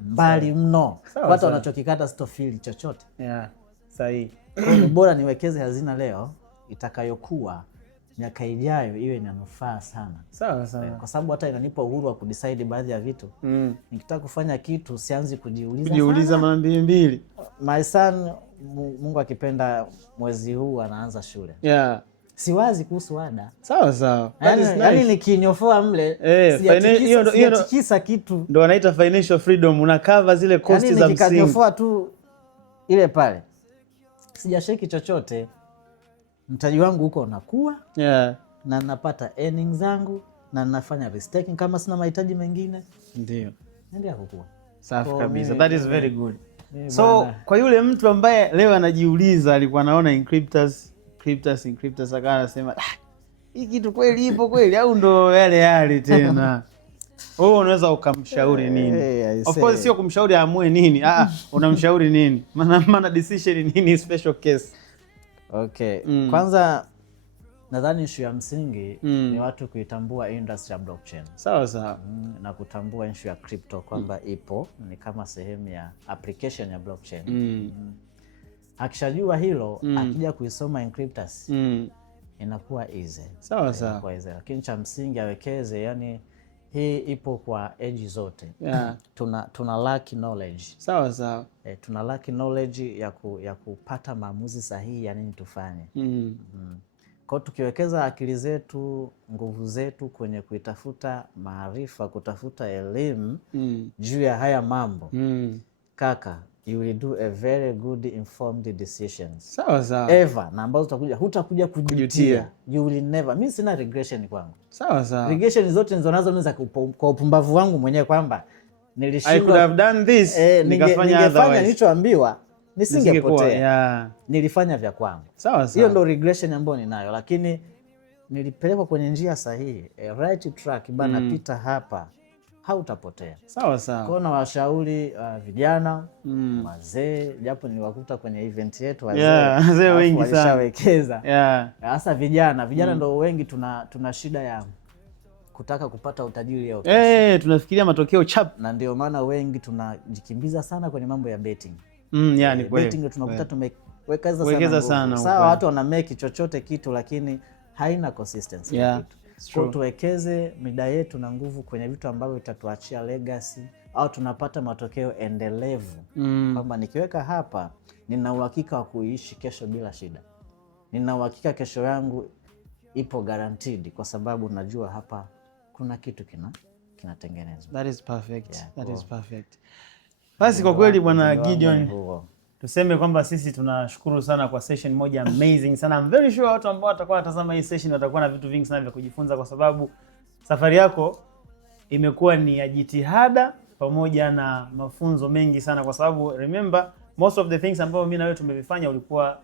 mbali mno, hata wanachokikata sitofili chochote. Sahihi. Ni bora niwekeze hazina leo, itakayokuwa miaka ijayo iwe ina manufaa sana. Sawa. Kwa sababu hata inanipa uhuru wa kudecide baadhi ya vitu. Nikitaka kufanya kitu sianzi kujiuliza mara mbili. My son, Mungu akipenda, mwezi huu anaanza shule. Siwazi kuhusu ada. Sawa. Yaani nikinyofoa mle, sijatikisa kitu. Ndio wanaita financial freedom, una cover zile costs za msingi. Nikinyofoa tu ile pale, sijasheki chochote. Mtaji wangu huko unakuwa, na napata earnings zangu, na nafanya restaking kama sina mahitaji mengine. Ndio. Ndio kukua. Safi kabisa. That is very good. So kwa yule mtu ambaye leo anajiuliza, alikuwa anaona Inkryptus akawa anasema hii kitu kweli ipo kweli au ndo yale tena? Wewe unaweza ukamshauri nini? Of course sio kumshauri amue nini. Unamshauri nini? Maana decision nini special case. Okay. Kwanza nadhani issue ya msingi ni watu kuitambua industry ya blockchain. Sawa. Na kutambua issue ya crypto kwamba ipo ni kama sehemu ya application ya blockchain. Akishajua hilo, akija kuisoma Inkryptus inakuwa easy. Sawa. Lakini cha msingi awekeze, yani hii ipo kwa edge zote. Tuna lack knowledge. Sawa. Tuna lack knowledge ya kupata maamuzi sahihi ya nini tufanye. Kwa tukiwekeza akili zetu, nguvu zetu kwenye kuitafuta maarifa, kutafuta elimu juu ya haya mambo, kaka, you will do a very good informed decisions. Sawa. Ever, na ambazo hutakuja kujutia. You will never. Mimi sina regression kwangu. Sawa. Regression zote nilizonazo mimi za kwa upumbavu wangu mwenyewe, kwamba nilishindwa, I could have done this, ningefanya nilichoambiwa, nisingepotea. Nilifanya vya kwangu. Sawa. Hiyo ndio regression ambayo ninayo, lakini nilipelekwa kwenye njia sahihi, right track bana, pita hapa, hautapotea. Sawa. Kwa na washauri vijana, wazee, japo niliwakuta kwenye event yetu wazee wengi sana walishawekeza. Hasa vijana ndio wengi tuna shida ya kutaka kupata utajiri leo. Tunafikiria matokeo chap, na ndio maana wengi tunajikimbiza sana kwenye mambo ya betting. Yani kweli. Betting tunakuta tumewekeza sana. Sawa, watu wana make chochote kitu, lakini haina consistency kitu. Kwa tuwekeze mida yetu na nguvu kwenye vitu ambavyo vitatuachia legacy au tunapata matokeo endelevu. Kwamba nikiweka hapa, nina uhakika wa kuishi kesho bila shida. Nina uhakika kesho yangu ipo guaranteed, kwa sababu najua hapa kuna kitu kinatengenezwa. That is perfect. That is perfect. Basi kwa kweli Bwana Gideon, tuseme kwamba sisi tunashukuru sana kwa session moja amazing sana. I'm very sure watu ambao watakuwa watazama hii session watakuwa na vitu vingi sana vya kujifunza, kwa sababu safari yako imekuwa ni ya jitihada pamoja na mafunzo mengi sana, kwa sababu remember most of the things ambao mimi na wewe tumevifanya ulikuwa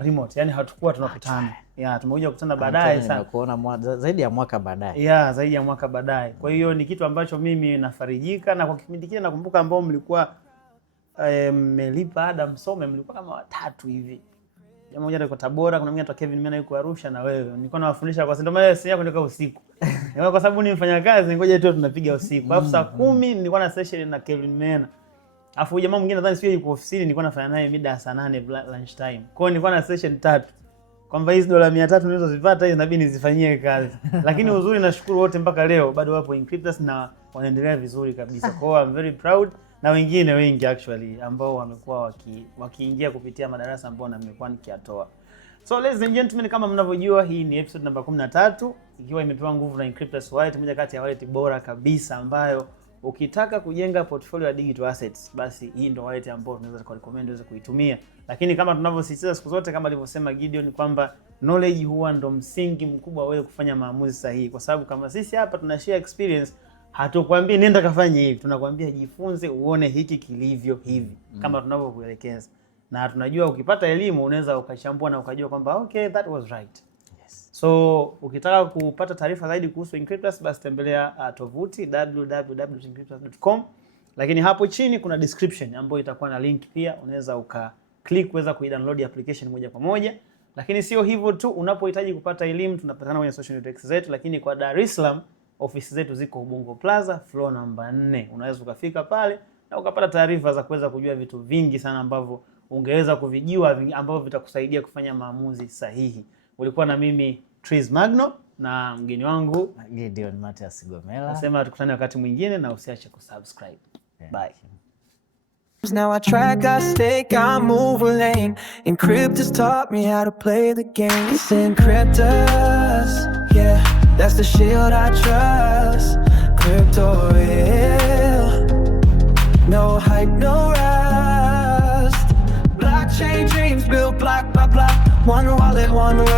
remote, yani hatakuwa tunakutana. Tumekuja kukutana baadaye sana. Nimekuona zaidi ya mwaka baadaye. Zaidi ya mwaka baadaye. Kwa hiyo ni kitu ambacho mimi nafarijika, na kwa kipindi kile nakumbuka ambao mlikuwa mmelipa ada msome, mlikuwa kama 3 hivi. Jamaa mmoja yuko Tabora, kuna mwingine atoka Kevin Mena yuko Arusha, na wewe nilikuwa nawafundisha kwa sababu ndio maana yako ndio usiku. Kwa sababu ni mfanya kazi, ngoja tu tunapiga usiku. Alafu saa 10 nilikuwa na session na Kevin Mena. Alafu jamaa mwingine nadhani sio yuko ofisini, nilikuwa nafanya naye mida ya saa 8 lunch time. Kwa hiyo nilikuwa na session 3. Kwamba hizi $300 nilizozipata hizo inabidi nizifanyie kazi. Lakini uzuri, nashukuru wote mpaka leo bado wapo Inkryptus na wanaendelea vizuri kabisa. Kwa hiyo I'm very proud, na wengine wengi actually ambao wamekuwa wakiingia kupitia madarasa ambao na nimekuwa nikiatoa. So ladies and gentlemen, kama mnavyojua, hii ni episode namba 13 ikiwa imepewa nguvu na Inkryptus Wallet, moja kati ya wallet bora kabisa ambayo ukitaka kujenga portfolio ya digital assets, basi hii ndio wallet ambayo tunaweza kurecommend uweze kuitumia. Lakini kama tunavyosisitiza siku zote, kama alivyosema Gideon, kwamba knowledge huwa ndo msingi mkubwa wewe kufanya maamuzi sahihi, kwa sababu kama sisi hapa tuna share experience, hatukwambii nenda kafanye hivi, tunakwambia jifunze uone hiki kilivyo hivi, kama tunavyokuelekeza. Na tunajua ukipata elimu unaweza ukachambua na ukajua kwamba okay, that was right. So ukitaka kupata taarifa zaidi kuhusu Inkryptus, basi tembelea tovuti www.inkryptus.com. Lakini hapo chini kuna description ambayo itakuwa na link pia, unaweza click kuweza kuidownload application moja kwa moja. Lakini sio hivyo tu, unapohitaji kupata elimu tunapatana kwenye social networks zetu, lakini kwa Dar es Salaam ofisi zetu ziko Ubungo Plaza floor namba 4. Unaweza ukafika pale na ukapata taarifa za kuweza kujua vitu vingi sana ambavyo ungeweza kuvijua, ambavyo vitakusaidia kufanya maamuzi sahihi. Ulikuwa na mimi Tris Magno na mgeni wangu Gideon Mathias Gomela. Nasema tukutane wakati mwingine na usiache kusubscribe. Bye. Now I track, I stake, I move a lane. Encryptors taught me how to play the game. It's Encryptors, yeah, that's the shield I trust. Crypto real, no hype, no rust. Blockchain dreams built block by block. One wallet, one world.